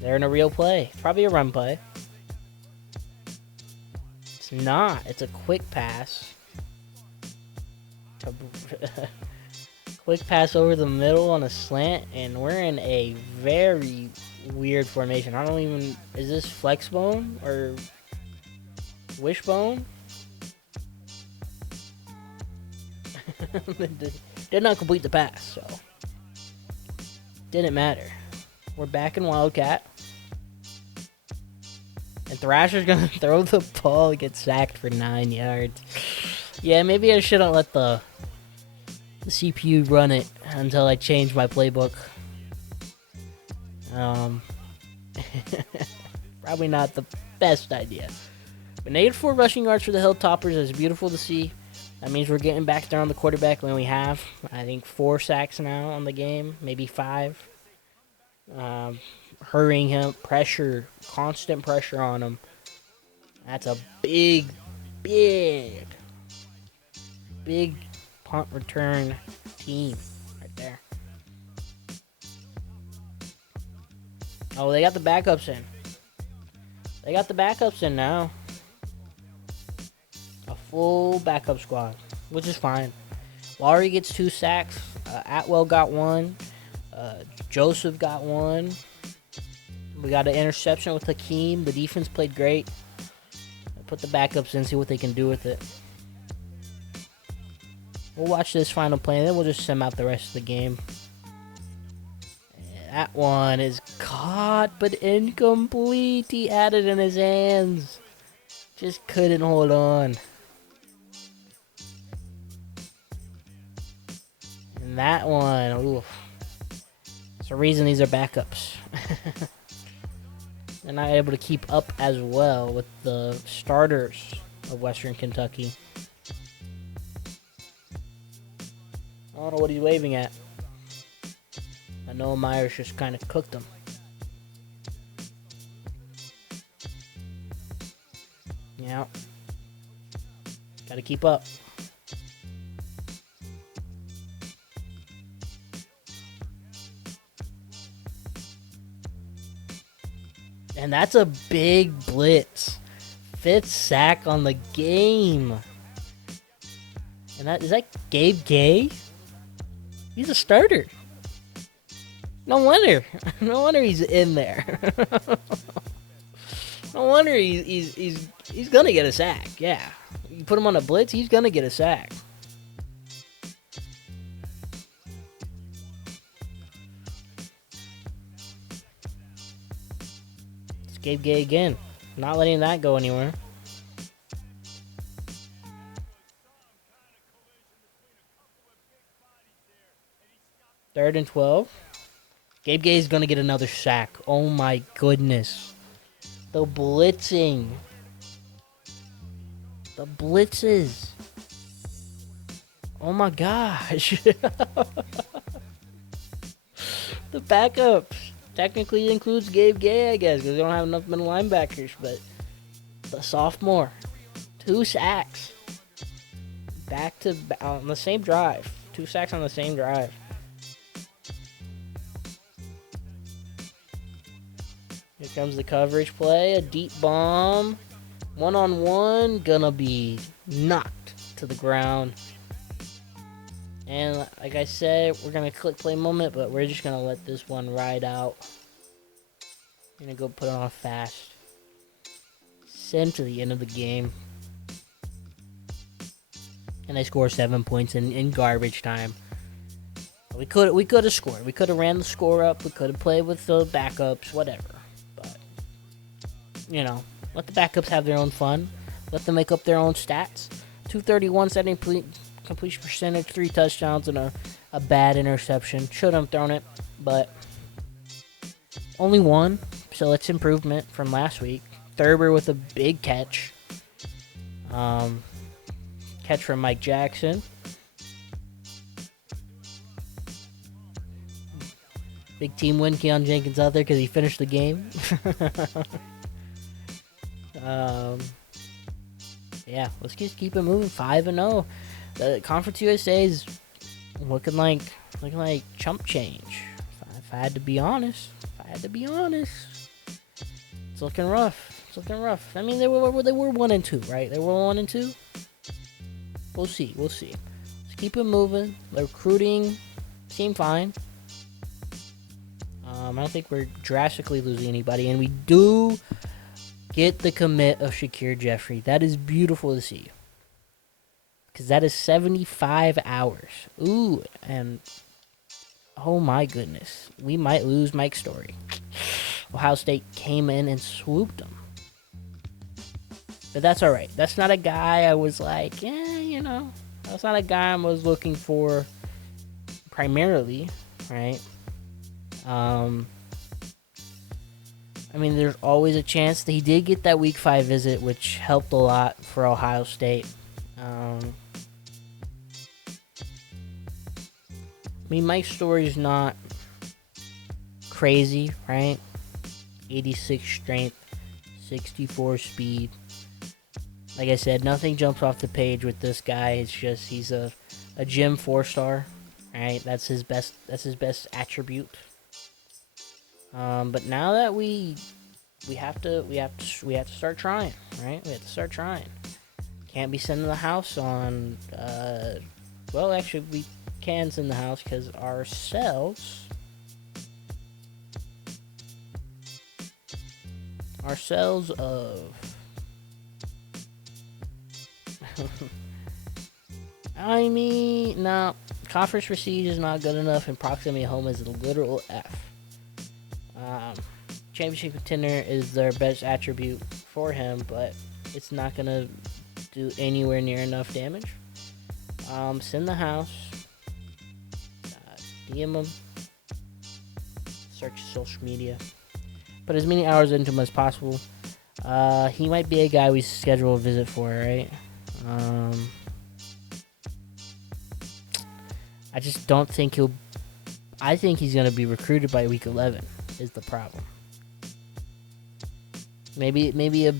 They're in a real play. It's probably a run play. It's not. It's a quick pass. Quick pass over the middle on a slant, and we're in a very weird formation. I don't even... Is this flex bone or wishbone? Did not complete the pass, so didn't matter. We're back in Wildcat. And Thrasher's gonna throw the ball and get sacked for 9 yards. Yeah, maybe I shouldn't let the CPU run it until I change my playbook. Probably not the best idea. But -4 rushing yards for the Hilltoppers is beautiful to see. That means we're getting back there on the quarterback when we have, I think, 4 sacks now on the game, maybe 5. Hurrying him, pressure, constant pressure on him. That's a big punt return team right there. Oh, they got the backups in. They got the backups in now. A full backup squad, which is fine. Laurie gets 2 sacks. Atwell got 1. Joseph got 1. We got an interception with Hakeem. The defense played great. Put the backups in, see what they can do with it. We'll watch this final play, and then we'll just sim out the rest of the game. And that one is caught, but incomplete. He had it in his hands. Just couldn't hold on. And that one, oof. There's a reason these are backups. and not able to keep up as well with the starters of Western Kentucky. I don't know what he's waving at. I know Myers just kind of cooked him. Yeah. Gotta keep up. And that's a big blitz. 5th sack on the game. And is that Gabe Gay? He's a starter. No wonder. No wonder he's in there. No wonder he's gonna get a sack. Yeah. You put him on a blitz, he's gonna get a sack. It's Gabe Gay again. Not letting that go anywhere. Third and 12. Gabe Gay is going to get another sack. Oh my goodness. The blitzing. The blitzes. Oh my gosh. The backup technically includes Gabe Gay, I guess, because they don't have enough middle linebackers, but the sophomore. 2 sacks. Back to on the same drive. 2 sacks on the same drive. Here comes the coverage play. A deep bomb. 1-on-1. Gonna be knocked to the ground. And like I said, we're going to click play moment, but we're just going to let this one ride out. We're going to go put it on fast. Send to the end of the game. And they score 7 points in garbage time. We could have scored. We could have ran the score up. We could have played with the backups, whatever. But, you know, let the backups have their own fun. Let them make up their own stats. 231 setting completion percentage, 3 touchdowns, and a bad interception. Should have thrown it, but only 1. So it's improvement from last week. Thurber with a big catch. Catch from Mike Jackson. Big team win. Keon Jenkins out there because he finished the game. Yeah, let's just keep it moving. 5-0. The Conference USA is looking like chump change. If I had to be honest, it's looking rough. I mean, they were 1-2, right? They were 1-2. We'll see. Let's keep it moving. The recruiting seemed fine. I don't think we're drastically losing anybody, and we do get the commit of Shakir Jeffrey. That is beautiful to see. Because that is 75 hours. Ooh, and oh my goodness. We might lose Mike Story. Ohio State came in and swooped him. But that's alright. That's not a guy I was like, you know. That's not a guy I was looking for primarily, right? I mean, there's always a chance that he did get that Week 5 visit, which helped a lot for Ohio State. I mean, Mike's story is not crazy, right? 86 strength, 64 speed. Like I said, nothing jumps off the page with this guy. It's just he's a gym 4-star, right? That's his best attribute. But now that we have to start trying, right? We have to start trying. Can't be sending the house on. Well, actually, we can send the house because ourselves of. I mean, no. Conference prestige is not good enough, and proximity home is a literal F. Championship contender is their best attribute for him, but it's not going to do anywhere near enough damage. Send the house. DM him. Search social media. put as many hours into him as possible. He might be a guy we schedule a visit for, right? I just don't think he'll. I think he's gonna be recruited by week 11. Is the problem? Maybe a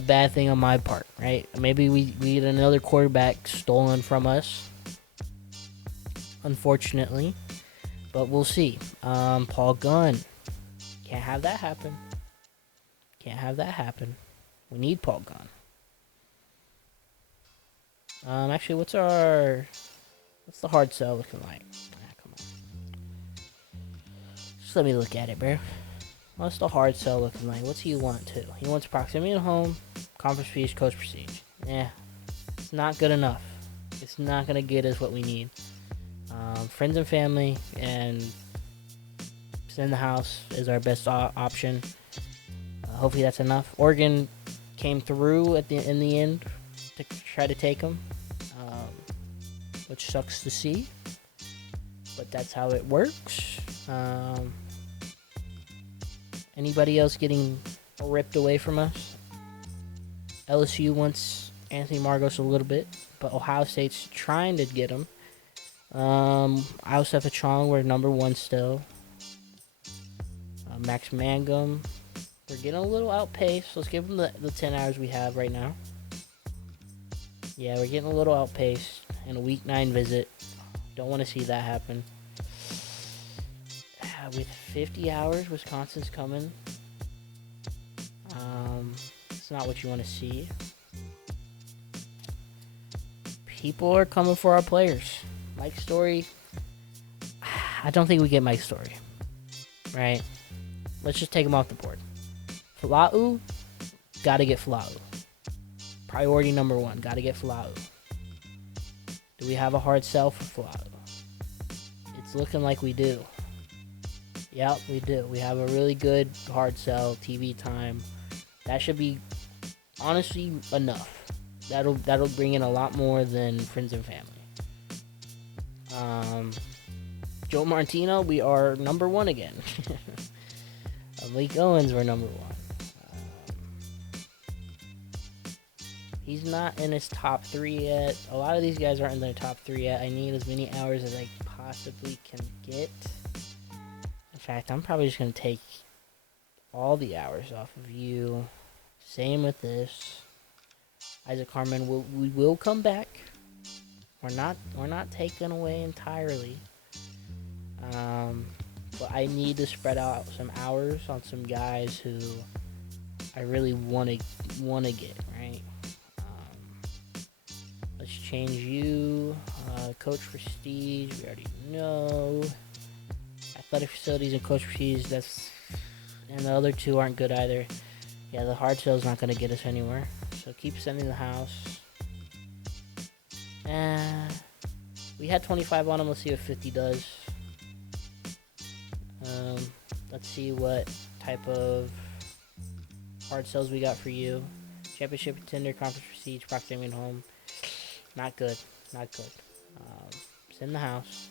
bad thing on my part, right? Maybe we get another quarterback stolen from us. Unfortunately, but we'll see. Paul Gunn, can't have that happen. Can't have that happen. We need Paul Gunn. Actually, what's the hard sell looking like? Come on. Just let me look at it, bro. What's the hard sell looking like? What's he want to? He wants proximity to home, conference fees, coach prestige. Yeah, it's not good enough. It's not gonna get us what we need. Friends and family and in the house is our best option. Hopefully that's enough. Oregon came through in the end to try to take him, which sucks to see, but that's how it works. Anybody else getting ripped away from us? LSU wants Anthony Margos a little bit, but Ohio State's trying to get him. Iowa Chong, we're number 1 still. Max Mangum, we're getting a little outpaced. Let's give him the 10 hours we have right now. Yeah, we're getting a little outpaced in a week 9 visit. Don't want to see that happen. With 50 hours, Wisconsin's coming. It's not what you want to see. People are coming for our players. Mike Story, I don't think we get Mike Story. Right? Let's just take him off the board. Falau, gotta get Falau. Priority number 1, gotta get Falau. Do we have a hard sell for Falau? It's looking like we do. Yep, we do. We have a really good hard sell, TV time. That should be, honestly, enough. That'll bring in a lot more than friends and family. Joe Martino, we are number 1 again. Malik Owens, we're number 1. He's not in his top 3 yet. A lot of these guys aren't in their top 3 yet. I need as many hours as I possibly can get. In fact, I'm probably just going to take all the hours off of you. Same with this. Isaac Harmon, we will come back. We're not taken away entirely. But I need to spread out some hours on some guys who I really want to get, right? Let's change you. Coach Prestige, we already know. Athletic facilities and coach prestige, and the other 2 aren't good either. Yeah, the hard sell is not going to get us anywhere. So keep sending the house. We had 25 on him. Let's see what 50 does. Let's see what type of hard sells we got for you. Championship contender, conference prestige, proximity at home. Not good. Not good. Send the house.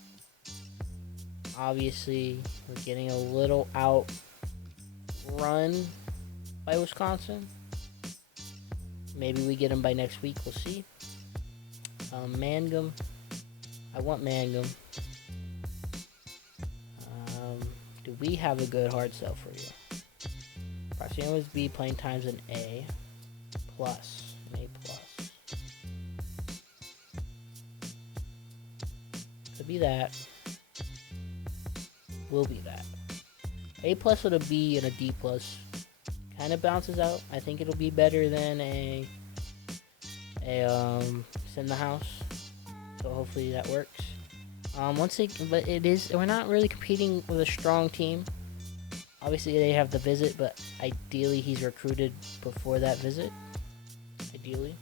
Obviously, we're getting a little outrun by Wisconsin. Maybe we get him by next week. We'll see. Mangum. I want Mangum. Do we have a good hard sell for you? Proximity was B, playing times an A plus. An A plus. Could be that. Will be that. A plus with a B and a D plus kind of bounces out. I think it'll be better than a send the house. So hopefully that works. But we're not really competing with a strong team. Obviously they have the visit, but ideally he's recruited before that visit. Ideally.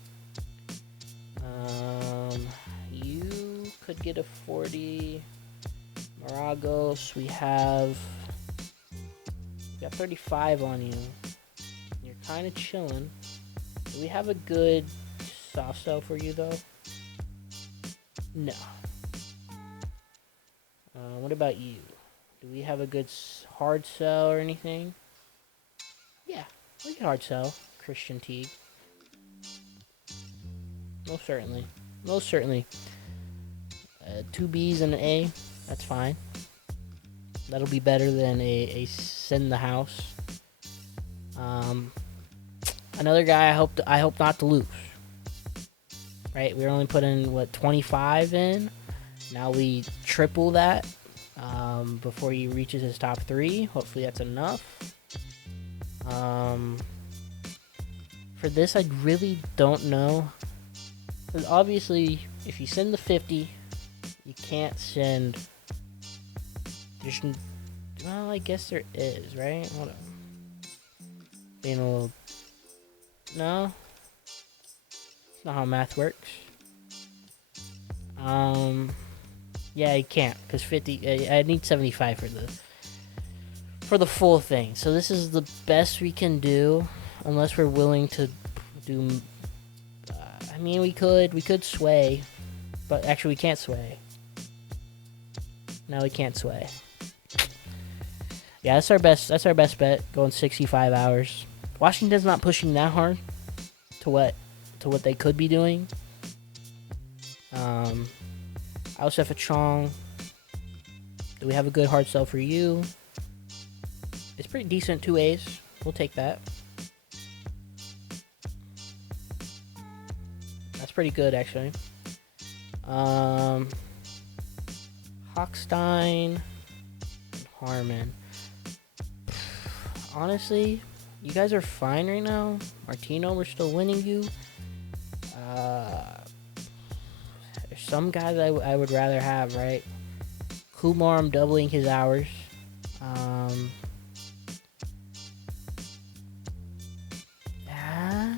You could get a 40. Maragos, we got 35 on you. You're kind of chilling. Do we have a good soft sell for you though? No. What about you? Do we have a good hard sell or anything? Yeah, we can hard sell Christian Teague. Most certainly. Most certainly. 2 Bs and an A. That's fine. That'll be better than a send the house. Another guy I hope not to lose. Right? We were only putting, 25 in? Now we triple that before he reaches his top 3. Hopefully that's enough. For this, I really don't know. Because obviously, if you send the 50, you can't send... Well, I guess there is, right? Hold on. Being a little... No. That's not how math works. Yeah, you can't. Because 50... I need 75 for the full thing. So this is the best we can do. Unless we're willing to do... I mean, we could sway. But actually, we can't sway. No, we can't sway. Yeah, that's our best bet. Going 65 hours. Washington's not pushing that hard to what they could be doing. I also have a Chong. Do we have a good hard sell for you? It's pretty decent. 2 A's. We'll take that. That's pretty good, actually. Hochstein and Harmon. Honestly, you guys are fine right now. Martino, we're still winning you. There's some guys I would rather have, right? Kumar, I'm doubling his hours. Yeah.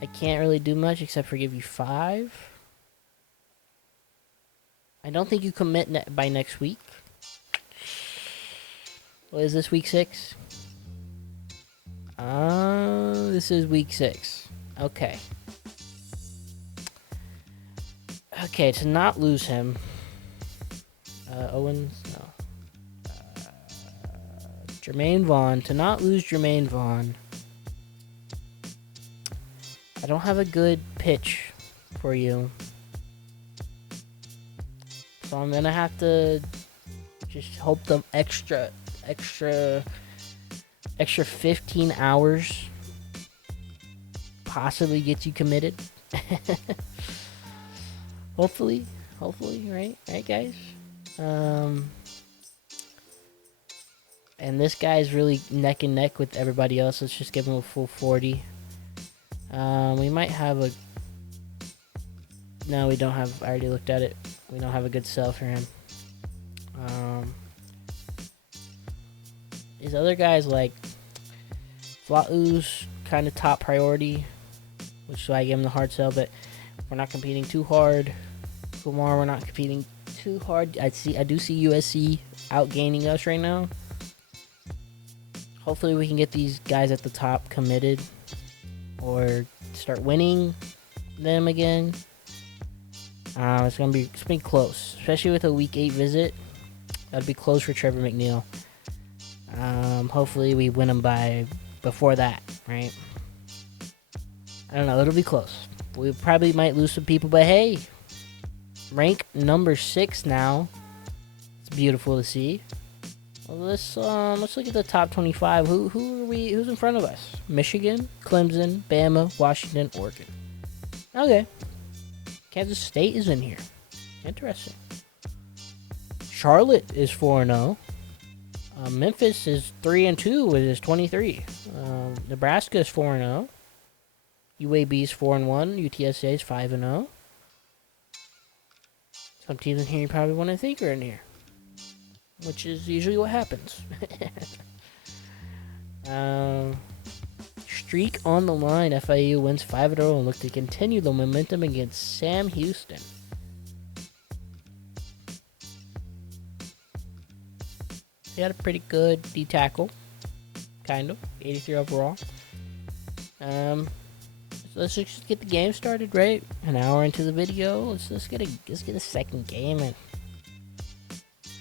I can't really do much except for give you 5. I don't think you commit by next week. What is this, week 6? This is week 6. Okay. Okay, to not lose him. Owens, no. Jermaine Vaughn. To not lose Jermaine Vaughn. I don't have a good pitch for you. So I'm gonna have to just hope the extra 15 hours possibly gets you committed. Hopefully, right, guys. And this guy's really neck and neck with everybody else. Let's just give him a full 40. We might have a... No, we don't have... I already looked at it. We don't have a good sell for him. These other guys, like... Flau's kind of top priority, which is why I gave him the hard sell, but we're not competing too hard. Kumar, we're not competing too hard. I do see USC outgaining us right now. Hopefully we can get these guys at the top committed or start winning them again. It's gonna be close, especially with a week 8 visit. That'd be close for Trevor McNeil. Hopefully we win them by before that, right? I don't know. It'll be close. We probably might lose some people, but hey, rank number 6 now. It's beautiful to see. Well, let's look at the top 25. Who's in front of us? Michigan, Clemson, Bama, Washington, Oregon. Okay. Kansas State is in here. Interesting. Charlotte is 4-0. Memphis is 3-2 with his 23. Nebraska is 4-0. UAB is 4-1. UTSA is 5-0. Some teams in here you probably want to think are in here, which is usually what happens. Streak on the line. FIU wins 5-0 and look to continue the momentum against Sam Houston. He had a pretty good D tackle, kind of 83 overall. So let's just get the game started, right? An hour into the video, let's get a second game in.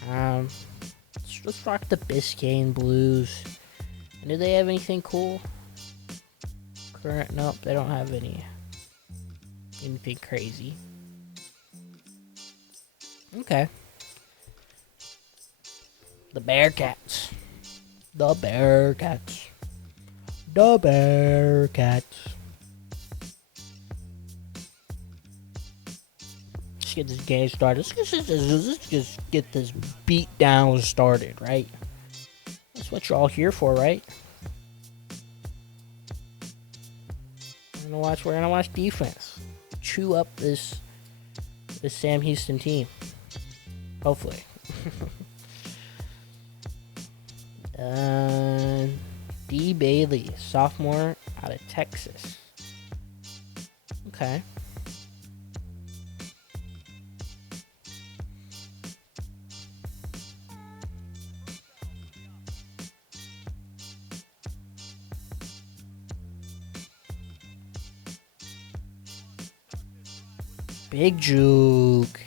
Let's let's rock the Biscayne blues. And do they have anything cool? Current? Nope, they don't have anything crazy. Okay. The Bearcats. The Bearcats. The Bearcats. Let's get this game started. Let's just get this beat down started, right? That's what you're all here for, right? We're gonna watch defense. Chew up this Sam Houston team. Hopefully. D. Bailey, sophomore out of Texas. Okay. Big juke.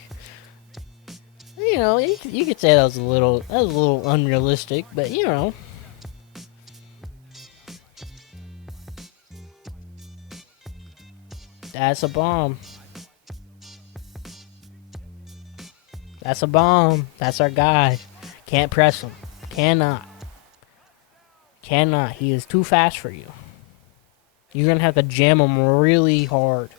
You know, you could say that was a little unrealistic, but you know. That's a bomb. That's a bomb. That's our guy. Can't press him. Cannot. He is too fast for you. You're going to have to jam him really hard.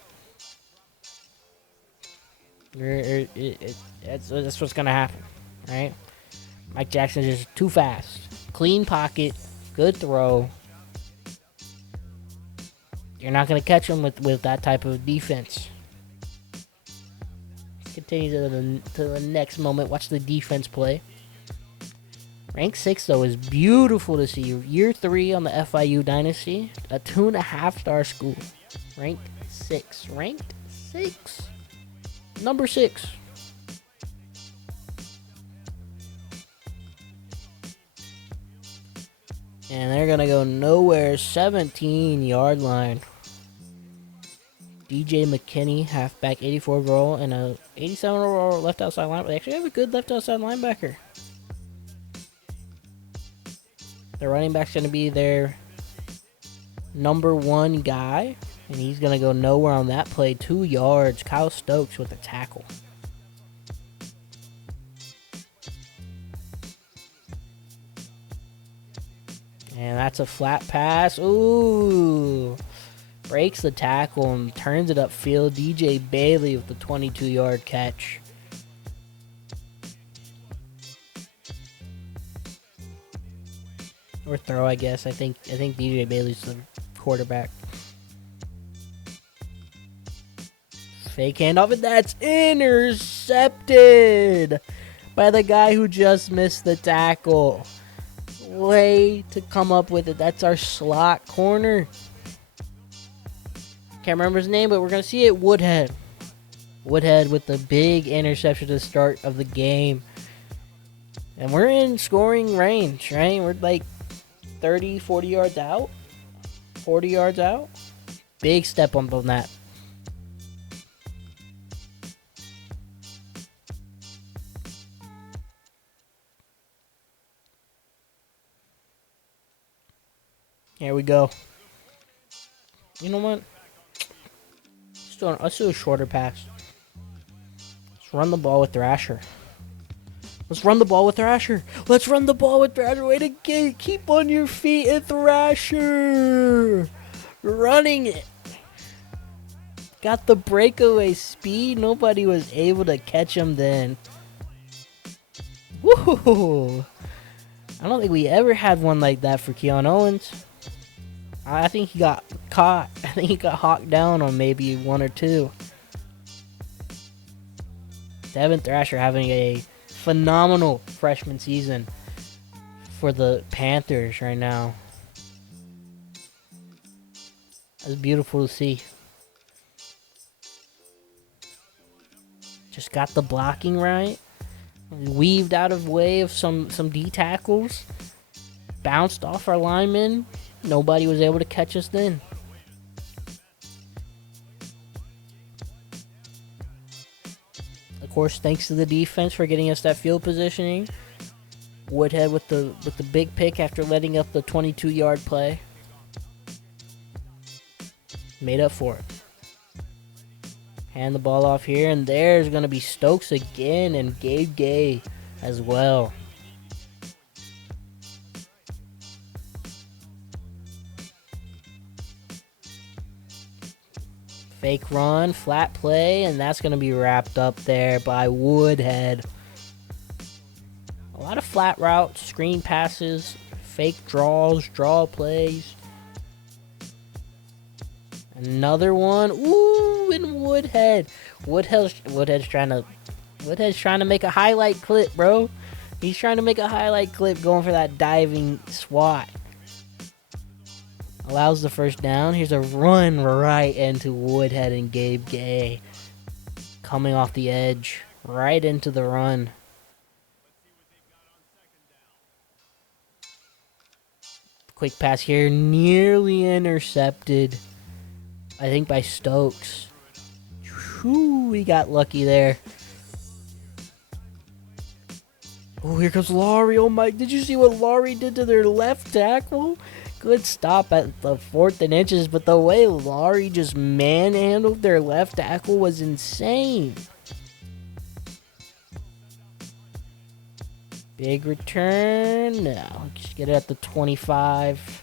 That's what's going to happen. Right? Mike Jackson is just too fast. Clean pocket. Good throw. You're not going to catch him with that type of defense. Continue to the next moment. Watch the defense play. Rank 6, though, is beautiful to see. Year 3 on the FIU Dynasty. A 2.5-star school. Rank 6. Ranked 6. Number 6. And they're going to go nowhere. 17-yard line. DJ McKinney, halfback, 84 overall, and a 87 overall left outside linebacker. They actually have a good left outside linebacker. The running back's going to be their number 1 guy, and he's going to go nowhere on that play. 2 yards. Kyle Stokes with a tackle. And that's a flat pass. Ooh. Breaks the tackle and turns it upfield. DJ Bailey with the 22-yard catch. Or throw, I guess. I think DJ Bailey's the quarterback. Fake handoff, and that's intercepted by the guy who just missed the tackle. Way to come up with it. That's our slot corner. Can't remember his name, but we're going to see it. Woodhead with the big interception to the start of the game. And we're in scoring range, right? We're like 30, 40 yards out. 40 yards out. Big step on that. Here we go. You know what? Let's do a shorter pass. Let's run the ball with Thrasher. Way to keep on your feet and Thrasher. Running it. Got the breakaway speed. Nobody was able to catch him then. Woo! I don't think we ever had one like that for Keon Owens. I think he got caught. I think he got hawked down on maybe 1 or 2. Devin Thrasher having a phenomenal freshman season for the Panthers right now. That's beautiful to see. Just got the blocking right. Weaved out of way of some D tackles. Bounced off our linemen. Nobody was able to catch us then. Of course, thanks to the defense for getting us that field positioning. Woodhead with the big pick after letting up the 22-yard play. Made up for it. Hand the ball off here, and there's going to be Stokes again and Gabe Gay as well. Fake run, flat play, and that's going to be wrapped up there by Woodhead. A lot of flat routes, screen passes, fake draws, draw plays. Another one. Ooh, and Woodhead. Woodhead's trying to make a highlight clip, bro. He's trying to make a highlight clip going for that diving swat. Allows the first down. Here's a run right into Woodhead and Gabe Gay. Coming off the edge. Right into the run. Quick pass here. Nearly intercepted. I think by Stokes. Whew, we got lucky there. Oh, here comes Laurie. Oh my, did you see what Laurie did to their left tackle? Good stop at the 4th and inches, but the way Laurie just manhandled their left tackle was insane. Big return. No, just get it at the 25.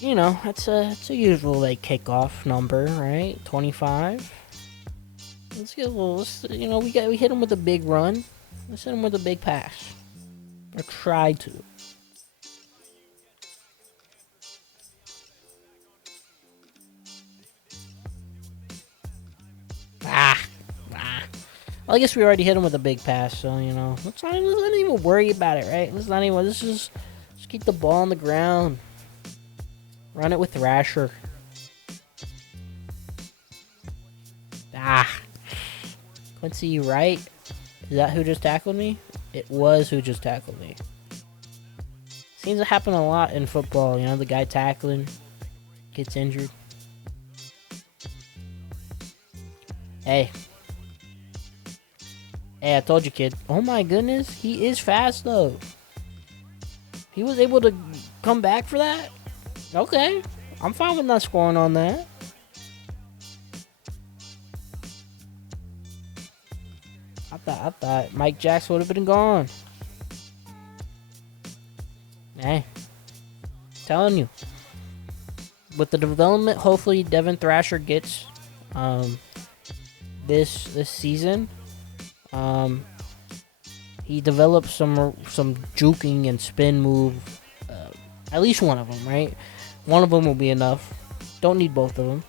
You know, it's a usual like kickoff number, right? 25. Let's get a little. We hit him with a big run. Let's hit him with a big pass, or try to. Well, I guess we already hit him with a big pass, so let's not even worry about it, right? Let's just keep the ball on the ground. Run it with Thrasher. Quincy Wright. Is that who just tackled me? It was who just tackled me. Seems to happen a lot in football, the guy tackling gets injured. Hey, I told you, kid. Oh my goodness, he is fast though. He was able to come back for that? Okay, I'm fine with not scoring on that. I thought Mike Jackson would have been gone. Hey, telling you. With the development, hopefully Devin Thrasher gets this season. He developed some juking and spin move. At least one of them, right? One of them will be enough. Don't need both of them.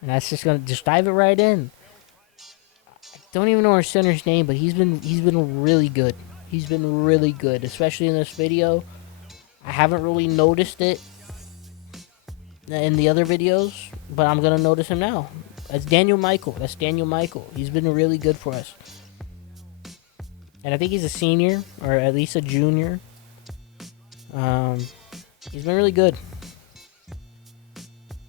And that's just gonna dive it right in. I don't even know our center's name, but he's been really good. He's been really good, especially in this video. I haven't really noticed it in the other videos, but I'm gonna notice him now. That's Daniel Michael. He's been really good for us. And I think he's a senior, or at least a junior. He's been really good.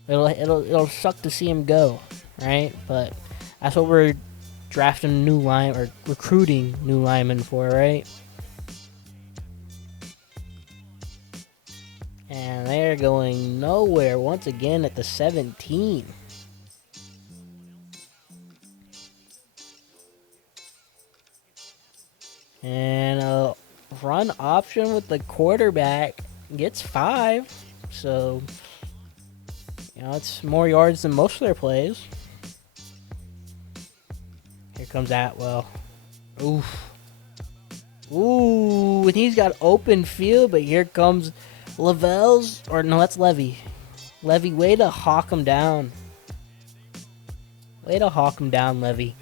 It'll suck to see him go, right? But that's what we're drafting new line or recruiting new linemen for, right? And they're going nowhere once again at the 17. And a run option with the quarterback gets 5. So, it's more yards than most of their plays. Here comes Atwell. Oof. Ooh, and he's got open field, but here comes Lavelle's, or no, that's Levy. Levy, way to hawk him down. Levy.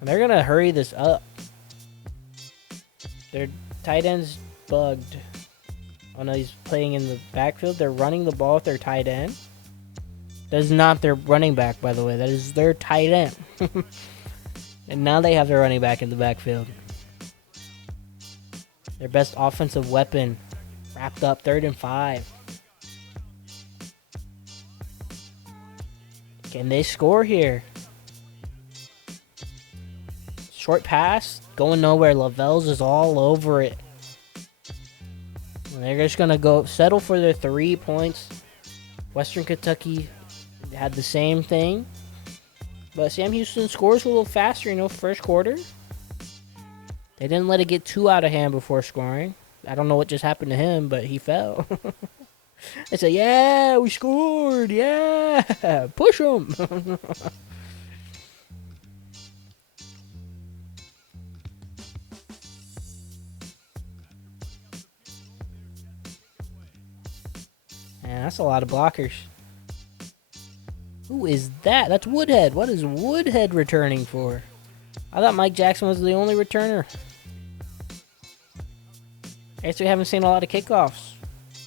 And they're going to hurry this up. Their tight end's bugged. Oh no, he's playing in the backfield. They're running the ball with their tight end. That is not their running back, by the way. That is their tight end. And now they have their running back in the backfield. Their best offensive weapon. Wrapped up 3rd and 5. Can they score here? Short pass, going nowhere. Lavelle's is all over it. And they're just going to go settle for their 3 points. Western Kentucky had the same thing. But Sam Houston scores a little faster, first quarter. They didn't let it get too out of hand before scoring. I don't know what just happened to him, but he fell. They said, yeah, we scored. Yeah, push them. Man, that's a lot of blockers. Who is that? That's Woodhead. What is Woodhead returning for? I thought Mike Jackson was the only returner. I guess we haven't seen a lot of kickoffs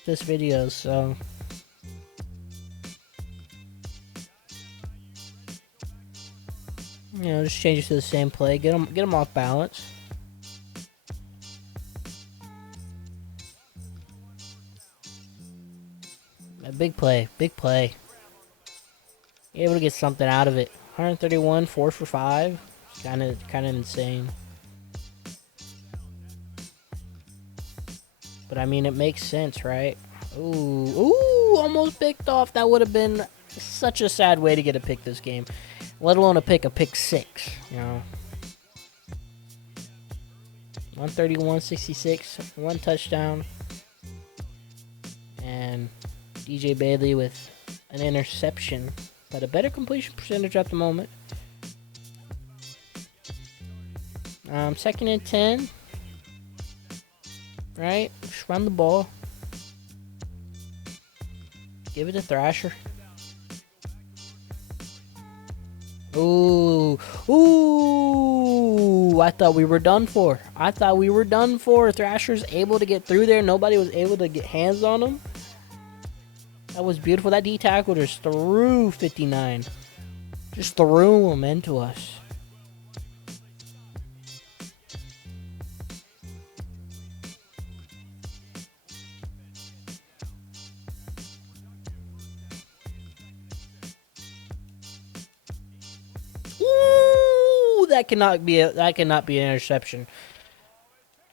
this video, so... just change it to the same play. Get them off balance. A big play. Big play. Able to get something out of it. 131, 4 for 5. Kind of insane. But I mean, it makes sense, right? Ooh, almost picked off. That would have been such a sad way to get a pick this game. Let alone a pick 6, 131, 66, 1 touchdown. And DJ Bailey with an interception. But a better completion percentage at the moment. 2nd and 10. Right? Just run the ball. Give it to Thrasher. Ooh. I thought we were done for. Thrasher's able to get through there. Nobody was able to get hands on him. That was beautiful. That D tackle just threw 59. Just threw him into us. Ooh, that cannot be an interception.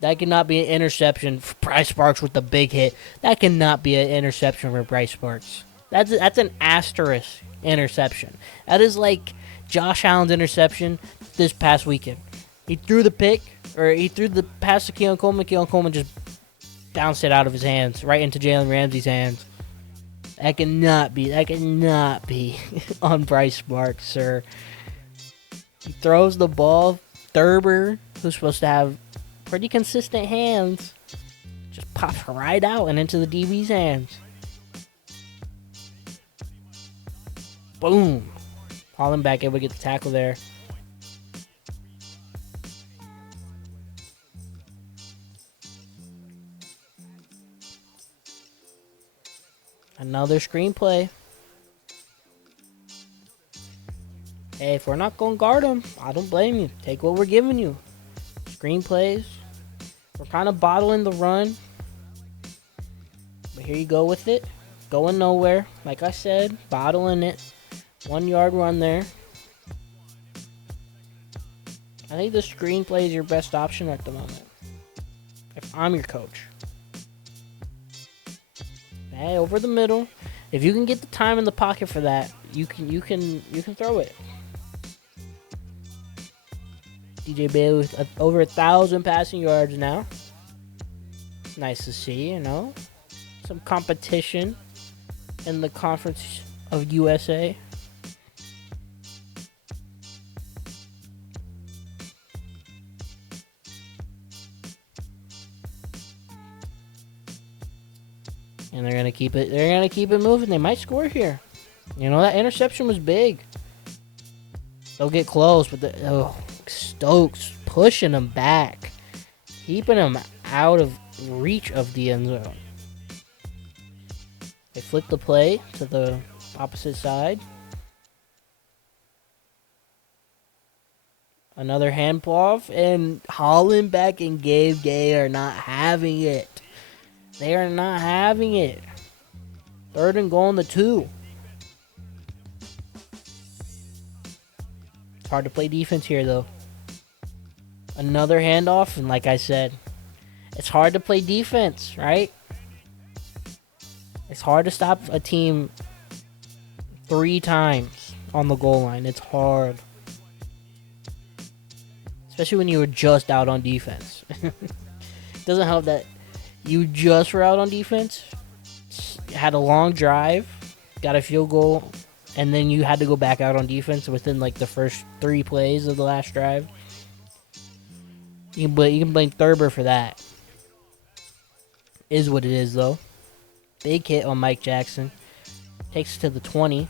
That cannot be an interception. Bryce Sparks with the big hit. That cannot be an interception for Bryce Sparks. That's an asterisk interception. That is like Josh Allen's interception this past weekend. He threw the pick, or he threw the pass to Keon Coleman. Keon Coleman just bounced it out of his hands, right into Jalen Ramsey's hands. That cannot be on Bryce Sparks, sir. He throws the ball. Thurber, who's supposed to have pretty consistent hands, just pops right out and into the DB's hands. Boom. Hollenbeck able to get the tackle there. Another screenplay. Hey, if we're not going to guard him, I don't blame you. Take what we're giving you. Screenplays. We're kind of bottling the run. But here you go with it. Going nowhere. Like I said, bottling it. 1 yard run there. I think the screenplay is your best option at the moment. If I'm your coach. Hey, over the middle. If you can get the time in the pocket for that, you can throw it. DJ Bailey with over 1,000 passing yards now. Nice to see, some competition in the Conference of USA. And they're gonna keep it moving. They might score here. That interception was big. They'll get close, but Stokes pushing them back, keeping them out of reach of the end zone. They flip the play to the opposite side. Another hand off, and Hollenbeck and Gabe Gay are not having it. They are not having it. 3rd and goal on the 2. hard to play defense here, though. Another handoff, and like I said, it's hard to play defense, right? It's hard to stop a team 3 times on the goal line. It's hard. Especially when you were just out on defense. It doesn't help that you just were out on defense, had a long drive, got a field goal, and then you had to go back out on defense within like the first 3 plays of the last drive. You can blame Thurber for that. Is what it is, though. Big hit on Mike Jackson. Takes it to the 20.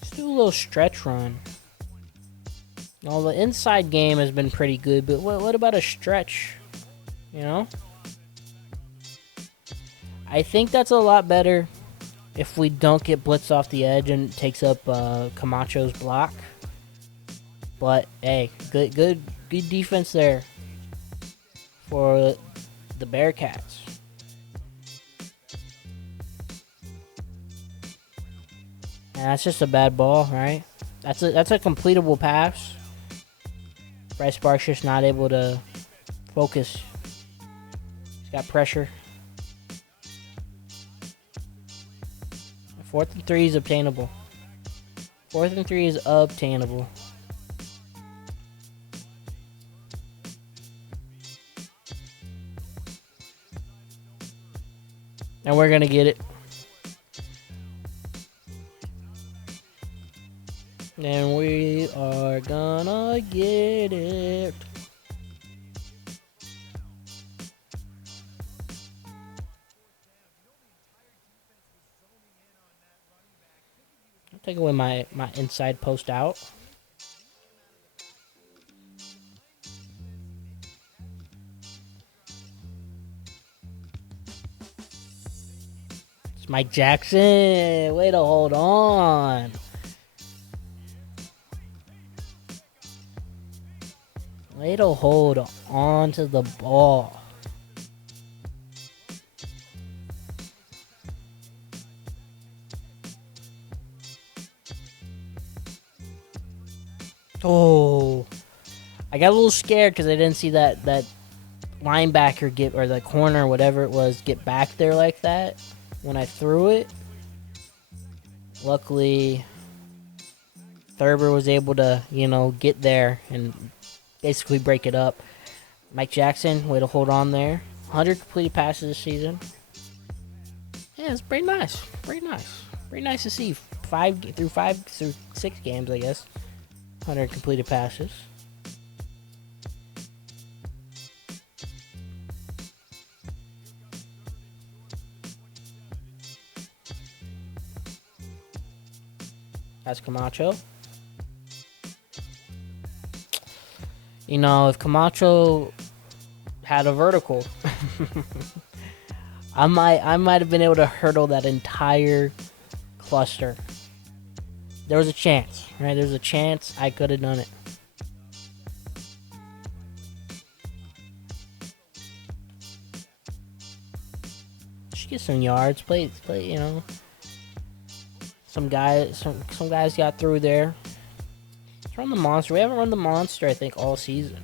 Let's do a little stretch run. Well, the inside game has been pretty good, but what about a stretch? You know? I think that's a lot better if we don't get blitzed off the edge and it takes up Camacho's block. But hey, good defense there for the Bearcats. And that's just a bad ball, right? That's a completable pass. Bryce Sparks just not able to focus. He's got pressure. 4th and 3 is obtainable. 4th and 3 is obtainable. And we're going to get it. And we are gonna get it. I'll take away my inside post out. It's Mike Jackson. Way to hold on. Way to hold on to the ball. Oh, I got a little scared because I didn't see that linebacker get, or the corner, whatever it was, get back there like that when I threw it. Luckily, Thurber was able to, get there and basically break it up. Mike Jackson, way to hold on there. 100 completed passes this season. Yeah, it's pretty nice. Pretty nice. Pretty nice to see. 5 through 6 games, I guess. 100 completed passes. That's Camacho. If Camacho had a vertical, I might have been able to hurdle that entire cluster. There was a chance, right? There's a chance I could have done it. Should get some yards. Play. Some guys got through there. Let's run the monster. We haven't run the monster, I think, all season.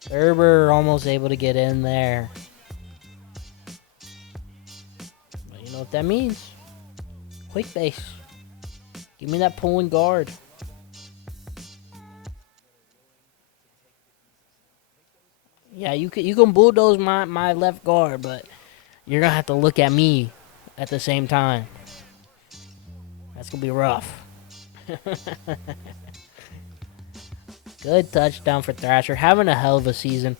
Thurber almost able to get in there. But you know what that means? Quick base. Give me that pulling guard. Yeah, you can bulldoze my left guard, but you're gonna have to look at me at the same time. That's gonna be rough. Good touchdown for Thrasher. Having a hell of a season.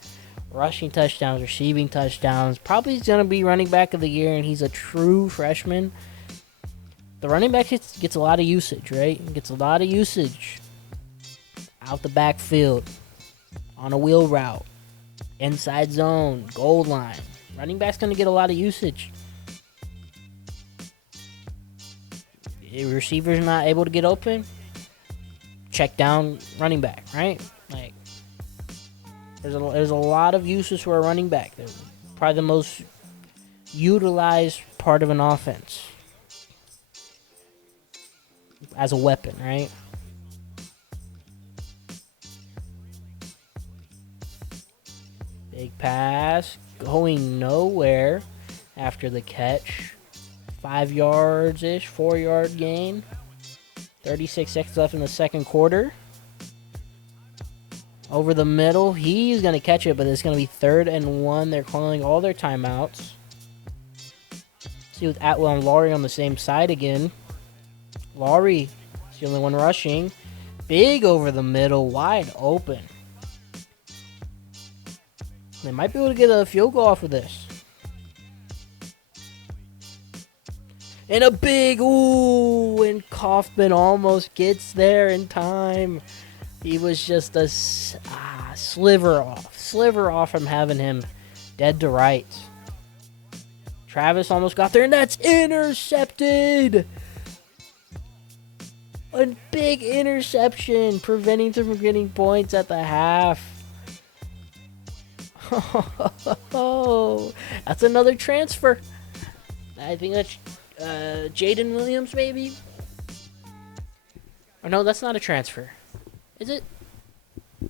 Rushing touchdowns, receiving touchdowns. Probably he's gonna be running back of the year, and he's a true freshman. The running back gets a lot of usage, right? Gets a lot of usage out the backfield, on a wheel route, inside zone, goal line. Running back's going to get a lot of usage. If receiver's not able to get open, check down running back, right? Like, there's a lot of uses for a running back. They're probably the most utilized part of an offense as a weapon, right? Big pass going nowhere after the catch. 5 yards-ish, 4-yard gain. 36 seconds left in the second quarter. Over the middle, he's going to catch it, but it's going to be 3rd and 1. They're calling all their timeouts. See with Atwell and Laurie on the same side again. Laurie is the only one rushing. Big over the middle, wide open. They might be able to get a field goal off of this. And a big, ooh, and Kaufman almost gets there in time. He was just a sliver off from having him dead to rights. Travis almost got there, and that's intercepted. A big interception, preventing them from getting points at the half. Oh, that's another transfer. I think that's Jaden Williams, maybe? Or no, that's not a transfer. Is it?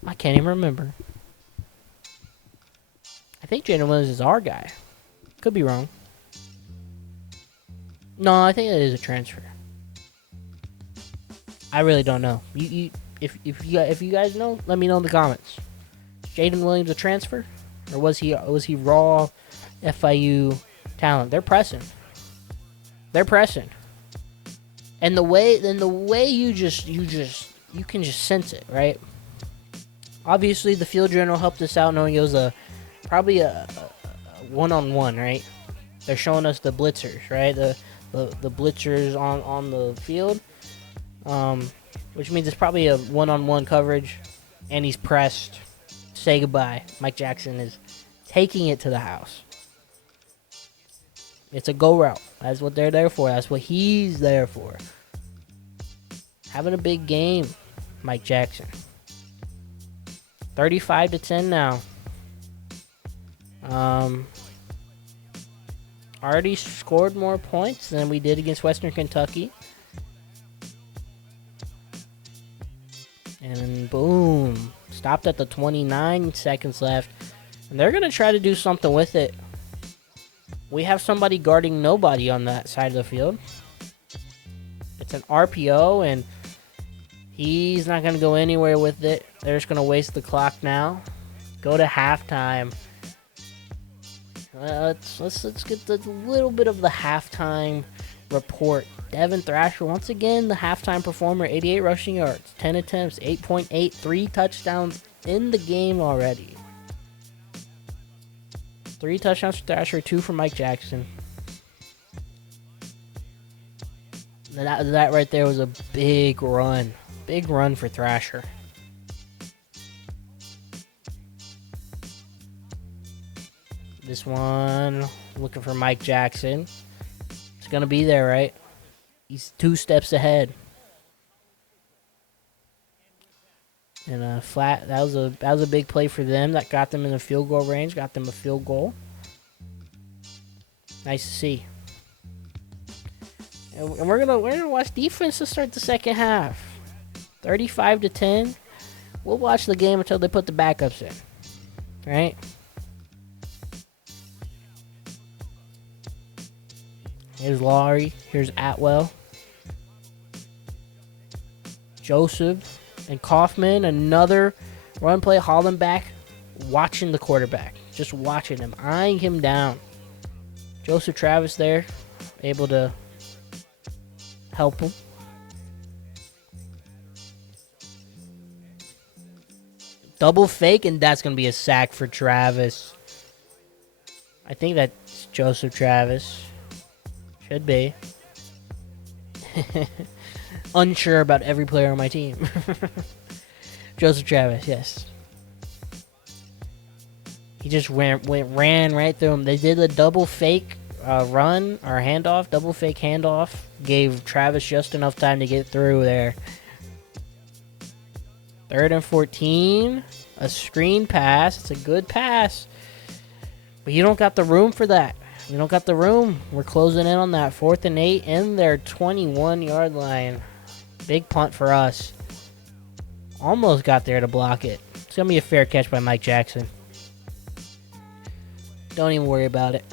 I can't even remember. I think Jaden Williams is our guy. Could be wrong. No, I think it is a transfer. I really don't know. If you guys know, let me know in the comments. Is Jaden Williams a transfer, or was he raw FIU talent? They're pressing. And the way you can just sense it, right? Obviously, the field general helped us out, knowing it was probably a one-on-one, right? They're showing us the blitzers, right? The blitzers on the field, which means it's probably a one-on-one coverage, and he's pressed. Say goodbye. Mike Jackson is taking it to the house. It's a go route. That's what they're there for. That's what he's there for. Having a big game, Mike Jackson. 35-10 now. Already scored more points than we did against Western Kentucky. And boom. Stopped at the 29 seconds left. And they're going to try to do something with it. We have somebody guarding nobody on that side of the field. It's an RPO, and he's not going to go anywhere with it. They're just going to waste the clock now. Go to halftime. Let's get a little bit of the halftime report. Devin Thrasher, once again, the halftime performer, 88 rushing yards, 10 attempts, 8.8, 3 touchdowns in the game already. 3 touchdowns for Thrasher, 2 for Mike Jackson. That right there was a big run. Big run for Thrasher. This one, looking for Mike Jackson. It's going to be there, right? He's 2 steps ahead. And flat. That was a big play for them. That got them in the field goal range. Got them a field goal. Nice to see. And we're gonna watch defense to start the second half. 35-10. We'll watch the game until they put the backups in. Right? Here's Laurie. Here's Atwell. Joseph and Kaufman. Another run play. Hollenbach watching the quarterback. Just watching him. Eyeing him down. Joseph Travis there. Able to help him. Double fake, and that's going to be a sack for Travis. I think that's Joseph Travis. Should be. Unsure about every player on my team. Joseph Travis, yes. He just ran right through him. They did a double fake run or handoff, double fake handoff. Gave Travis just enough time to get through there. 3rd and 14. A screen pass. It's a good pass. But you don't got the room for that. We don't got the room. We're closing in on that 4th and 8 in their 21-yard line. Big punt for us. Almost got there to block it. It's going to be a fair catch by Mike Jackson. Don't even worry about it.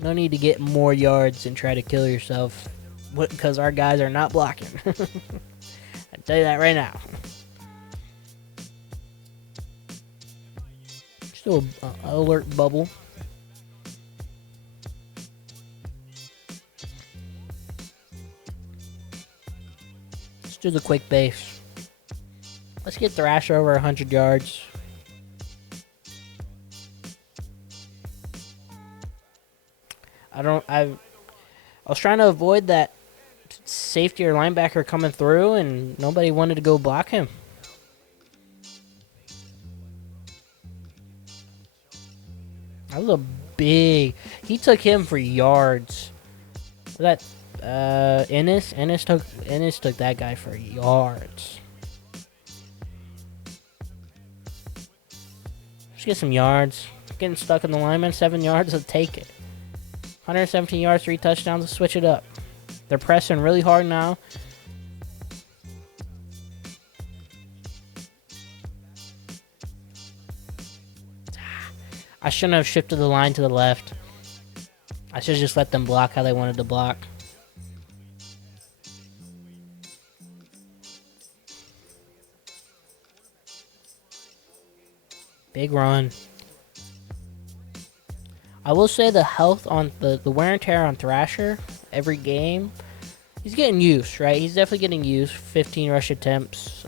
No need to get more yards and try to kill yourself because our guys are not blocking. I tell you that right now. Still an alert bubble. Let's do the quick base. Let's get Thrasher over 100 yards. I was trying to avoid that safety or linebacker coming through, and nobody wanted to go block him. That was a big... He took him for yards. Was that Ennis? Ennis took that guy for yards. Just get some yards. Getting stuck in the lineman, 7 yards, I'll take it. 117 yards, 3 touchdowns, let's switch it up. They're pressing really hard now. I shouldn't have shifted the line to the left. I should have just let them block how they wanted to block. Big run. I will say the health on the wear and tear on Thrasher every game, he's getting used, right? He's definitely getting used. 15 rush attempts.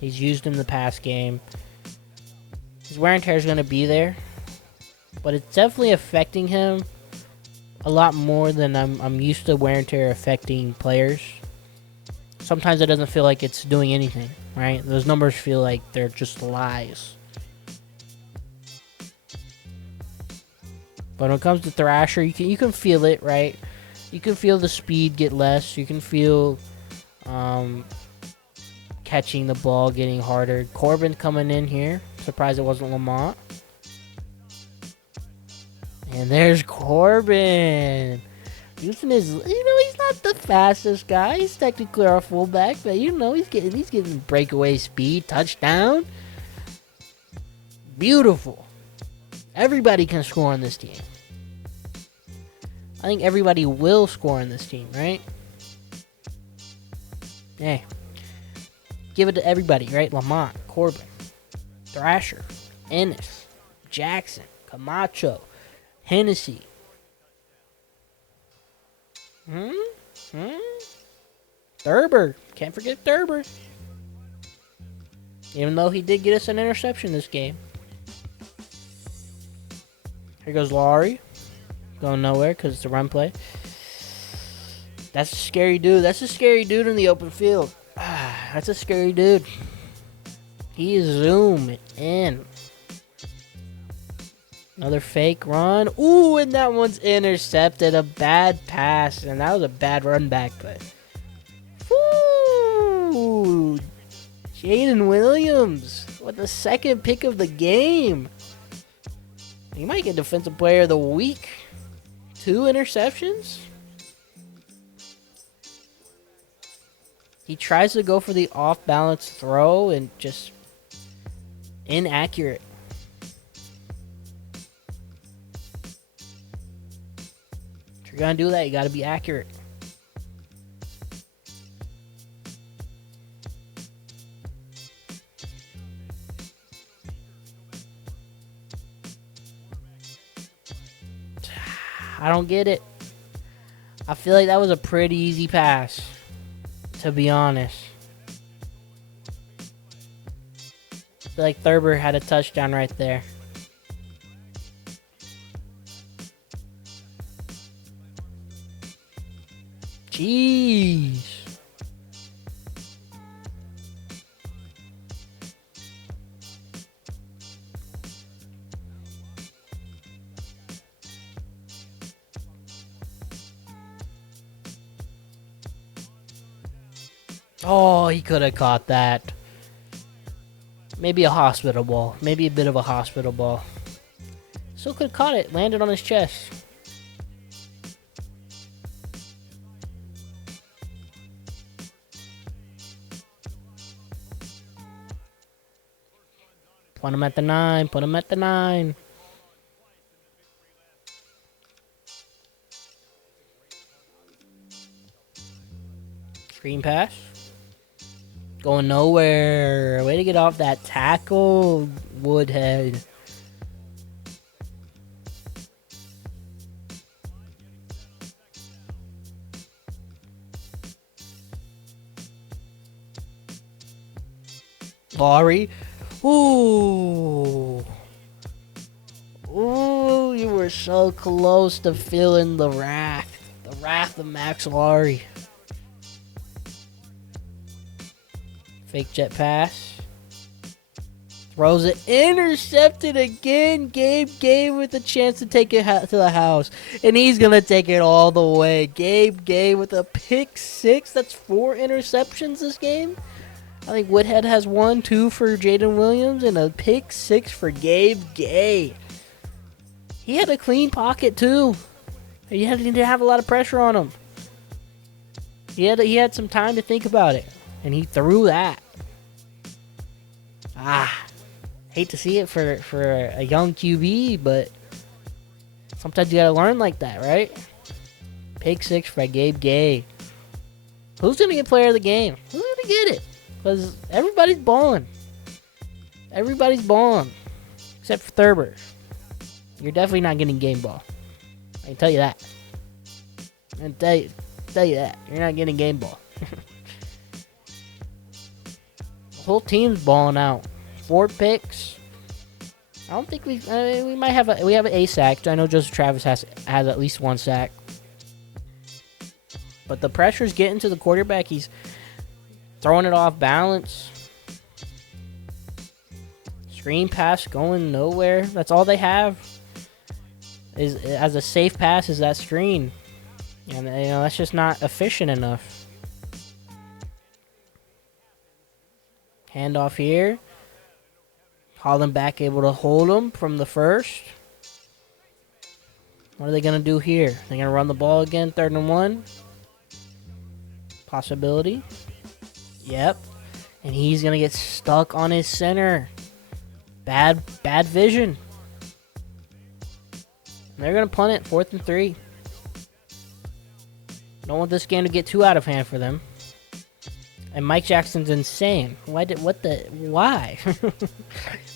He's used in the past game. His wear and tear is going to be there, but it's definitely affecting him a lot more than I'm used to wear and tear affecting players. Sometimes it doesn't feel like it's doing anything, right? Those numbers feel like they're just lies. But when it comes to Thrasher, you can feel it, right? You can feel the speed get less. You can feel catching the ball getting harder. Corbin coming in here. Surprised it wasn't Lamont. And there's Corbin. Using his, he's not the fastest guy. He's technically our fullback, but he's getting breakaway speed. Touchdown. Beautiful. Everybody can score on this team. I think everybody will score on this team, right? Hey. Give it to everybody, right? Lamont, Corbin, Thrasher, Ennis, Jackson, Camacho, Hennessy. Thurber. Can't forget Thurber. Even though he did get us an interception this game. Here goes Laurie. Going nowhere because it's a run play. That's a scary dude. That's a scary dude in the open field. That's a scary dude. He is zooming in. Another fake run. Ooh, and that one's intercepted. A bad pass. And that was a bad run back. But woo! Jaden Williams with the second pick of the game. He might get Defensive Player of the Week. 2 interceptions. He tries to go for the off-balance throw and just inaccurate. If you're going to do that, you got to be accurate. I don't get it. I feel like that was a pretty easy pass, to be honest. I feel like Thurber had a touchdown right there. Jeez. Oh, he could have caught that. Maybe a hospital ball. Maybe a bit of a hospital ball. Still could have caught it. Landed on his chest. Put him at the 9. Put him at the 9. Screen pass. Going nowhere. Way to get off that tackle, Woodhead. Laurie. Ooh. Ooh, you were so close to feeling the wrath. The wrath of Max Laurie. Fake jet pass. Throws it. Intercepted again. Gabe with a chance to take it to the house. And he's going to take it all the way. Gabe with a pick 6. That's 4 interceptions this game. I think Woodhead has 1, 2 for Jaden Williams, and a pick 6 for Gabe Gay. He had a clean pocket, too. He didn't have a lot of pressure on him. He had some time to think about it. And he threw that. Hate to see it for a young QB, but sometimes you gotta learn like that, right? Pick 6 for Gabe Gay. Who's gonna get player of the game? Who's gonna get it? Because everybody's balling. Everybody's balling. Except for Thurber. You're definitely not getting game ball. I can tell you that. I can tell you that. You're not getting game ball. The whole team's balling out. 4 picks. I don't think we have an A sack. I know Joseph Travis has at least 1 sack. But the pressure's getting to the quarterback. He's throwing it off balance. Screen pass going nowhere. That's all they have. Is as a safe pass is that screen. And that's just not efficient enough. Handoff here. Holland back able to hold him from the first. What are they going to do here? They're going to run the ball again, 3rd and 1. Possibility. Yep. And he's going to get stuck on his center. Bad vision. And they're going to punt it, 4th and 3. Don't want this game to get too out of hand for them. And Mike Jackson's insane. Why?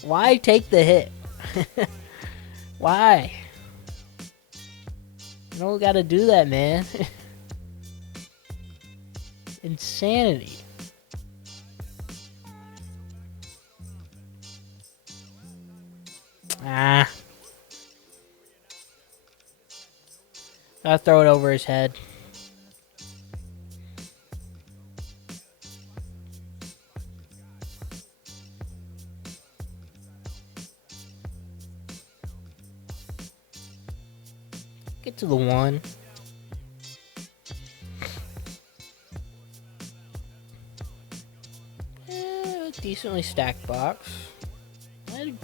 Why take the hit? Why? You don't gotta do that, man. Insanity. Gotta throw it over his head. Get to the 1. Decently stacked box.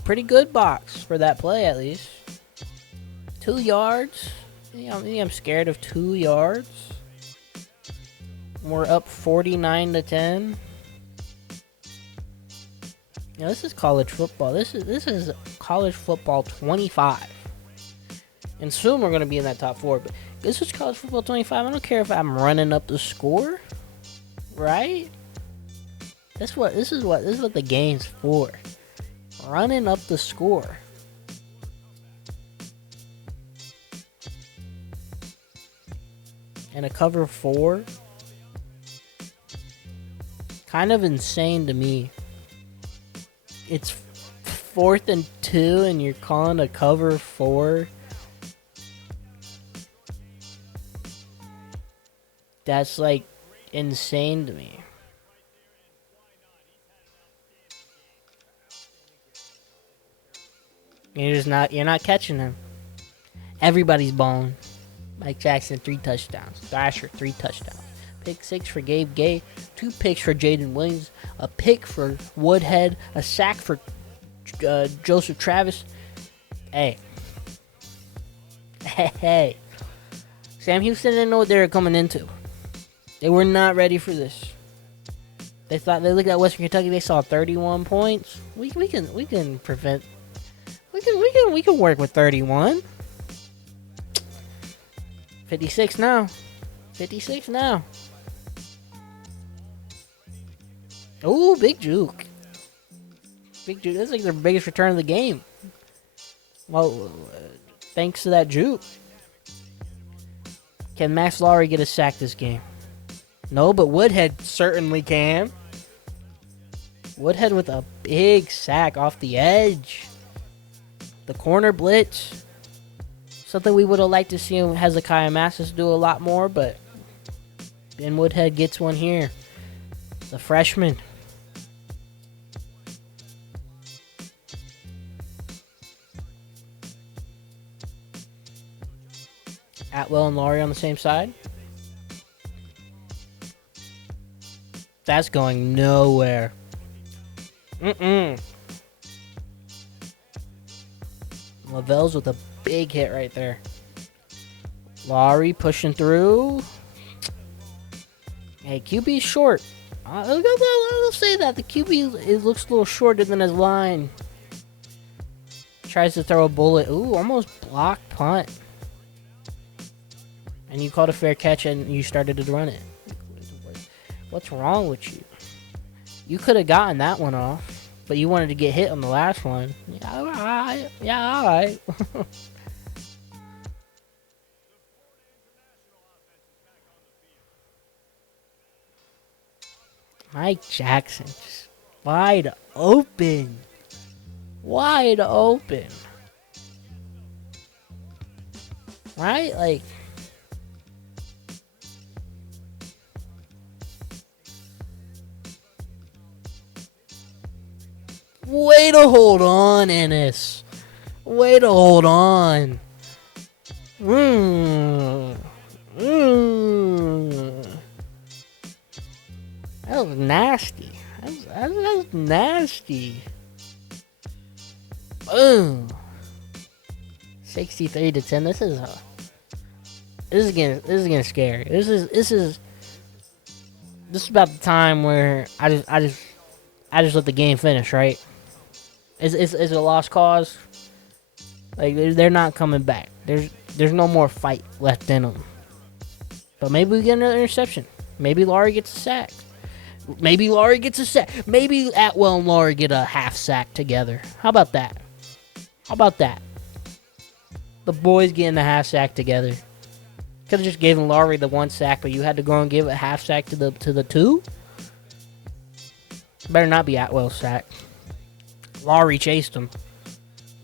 Pretty good box for that play, at least. 2 yards. I'm scared of 2 yards. We're up 49-10. This is college football. This is college football 25. And soon we're going to be in that top 4. But this is college football 25. I don't care if I'm running up the score. Right? This is what the game's for. Running up the score. And a cover 4. Kind of insane to me. It's 4th and 2 and you're calling a cover 4. That's like insane to me. You're not catching him. Everybody's balling. Mike Jackson 3 touchdowns. Thrasher 3 touchdowns. Pick 6 for Gabe Gay. 2 picks for Jaden Williams. A pick for Woodhead. A sack for Joseph Travis. Hey. Sam Houston didn't know what they were coming into. They were not ready for this. They looked at Western Kentucky. They saw 31 points. We can prevent. We can work with 31. 56 now. 56 now. Ooh, big juke. Big juke. That's like their biggest return of the game. Well, thanks to that juke. Can Max Lowry get a sack this game? No, but Woodhead certainly can. Woodhead with a big sack off the edge. The corner blitz. Something we would have liked to see Hezekiah Massis do a lot more, but Ben Woodhead gets one here. The freshman. Atwell and Laurie on the same side. That's going nowhere. Lavelle's with a big hit right there. Laurie pushing through. Hey, QB's short. I'll say that. The QB it looks a little shorter than his line. Tries to throw a bullet. Ooh, almost blocked punt. And you called a fair catch and you started to run it. What's wrong with you? You could have gotten that one off, but you wanted to get hit on the last one. Yeah, all right. Yeah, all right. Mike Jackson, just wide open. Wide open. Right? Like, way to hold on, Ennis. Way to hold on. That was nasty. That was nasty. Boom. 63-10. This is getting scary. This is about the time where I just let the game finish, right? Is it a lost cause? Like they're not coming back. There's no more fight left in them. But maybe we get another interception. Maybe Laurie gets a sack. Maybe Laurie gets a sack. Maybe Atwell and Laurie get a half sack together. How about that? The boys getting a half sack together. Could have just given Laurie the one sack, but you had to go and give a half sack to the two. Better not be Atwell's sack. Laurie chased him.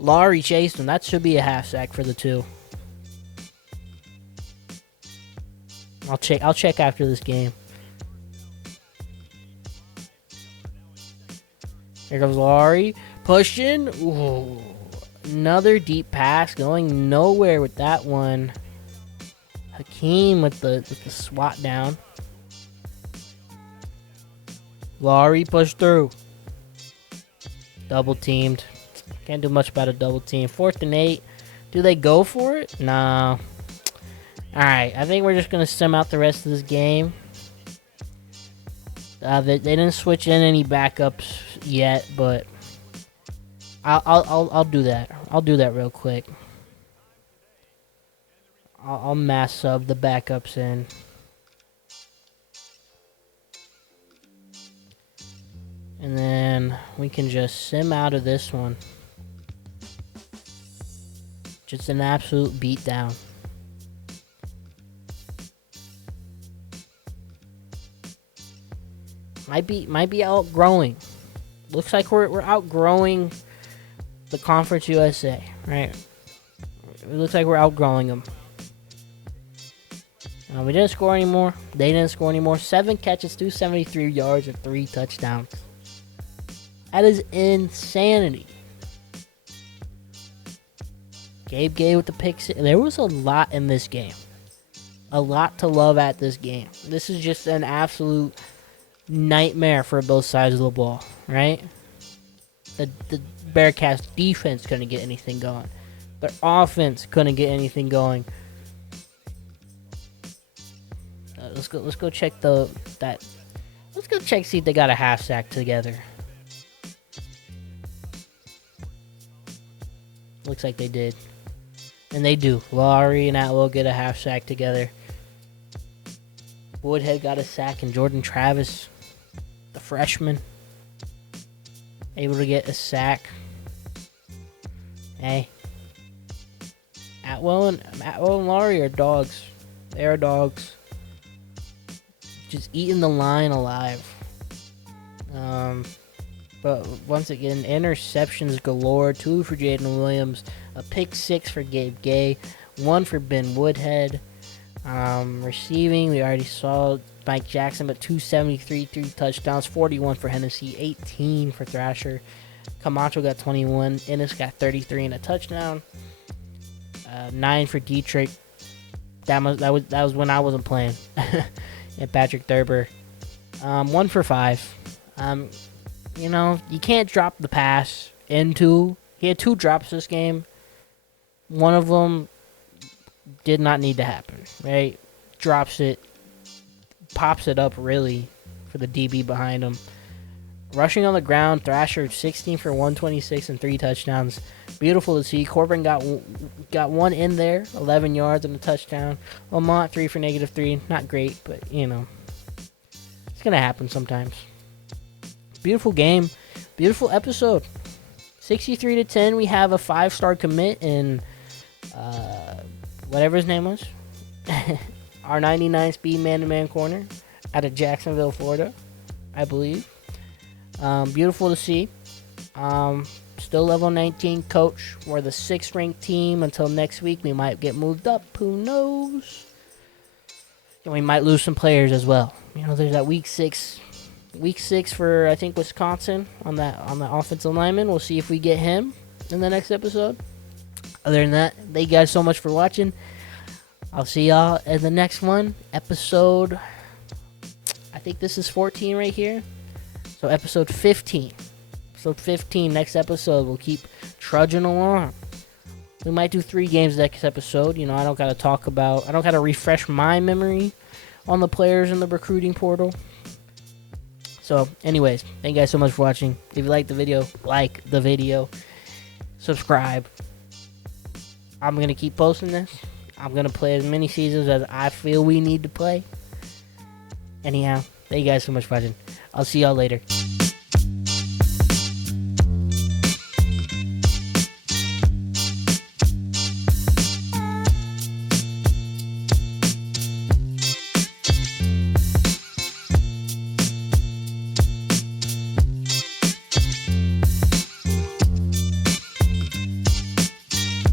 That should be a half sack for the two. I'll check after this game. Here comes Laurie. Pushing. Ooh. Another deep pass. Going nowhere with that one. Hakeem with the swat down. Laurie pushed through. Double teamed. Can't do much about a double team. 4th and 8. Do they go for it? Nah. Alright, I think we're just going to sim out the rest of this game. They didn't switch in any backups yet, but I'll do that. I'll do that real quick. I'll mass sub the backups in. And then we can just sim out of this one. Just an absolute beatdown. Might be outgrowing. Looks like we're outgrowing the Conference USA, right? It looks like we're outgrowing them. We didn't score anymore. They didn't score anymore. 7 catches, 273 yards, and 3 touchdowns. That is insanity. Gabe Gay with the pick six. There was a lot in this game. A lot to love at this game. This is just an absolute nightmare for both sides of the ball, right? The Bearcats defense couldn't get anything going. Their offense couldn't get anything going. Let's go check that Let's go check, see if they got a half sack together. Looks like they did. And they do. Laurie and Atwell get a half sack together. Woodhead got a sack, and Jordan Travis, the freshman, able to get a sack. Hey. Atwell and Laurie are dogs. They are dogs. Just eating the line alive. But once again, interceptions galore. 2 for Jaden Williams, a pick 6 for Gabe Gay, 1 for Ben Woodhead. Receiving, we already saw Mike Jackson, but 273, 3 touchdowns, 41 for Hennessy, 18 for Thrasher. Camacho got 21, Ennis got 33 and a touchdown. 9 for Dietrich. That was when I wasn't playing. And Patrick Thurber, 1 for 5. You know, you can't drop the pass into. He had 2 drops this game. One of them did not need to happen, right? Drops it, pops it up really for the DB behind him. Rushing on the ground, Thrasher 16 for 126 and 3 touchdowns. Beautiful to see. Corbin got 1 in there, 11 yards and a touchdown. Lamont 3 for -3. Not great, but you know, it's gonna happen sometimes. Beautiful game, beautiful episode. 63-10. We have a 5-star commit in whatever his name was. Our 99 speed man-to-man corner out of Jacksonville, Florida, I believe. Beautiful to see. Still level 19 coach. We're the 6th ranked team. Until next week, we might get moved up. Who knows? And we might lose some players as well. You know, there's that week 6 for, I think, Wisconsin on the offensive lineman. We'll see if we get him in the next episode. Other than that, thank you guys so much for watching. I'll see y'all in the next one. Episode, I think this is 14 right here. So episode 15. Episode 15, next episode. We'll keep trudging along. We might do 3 games next episode. You know, I don't got to refresh my memory on the players in the recruiting portal. So, anyways, thank you guys so much for watching. If you liked the video, like the video. Subscribe. I'm going to keep posting this. I'm going to play as many seasons as I feel we need to play. Anyhow, thank you guys so much for watching. I'll see y'all later.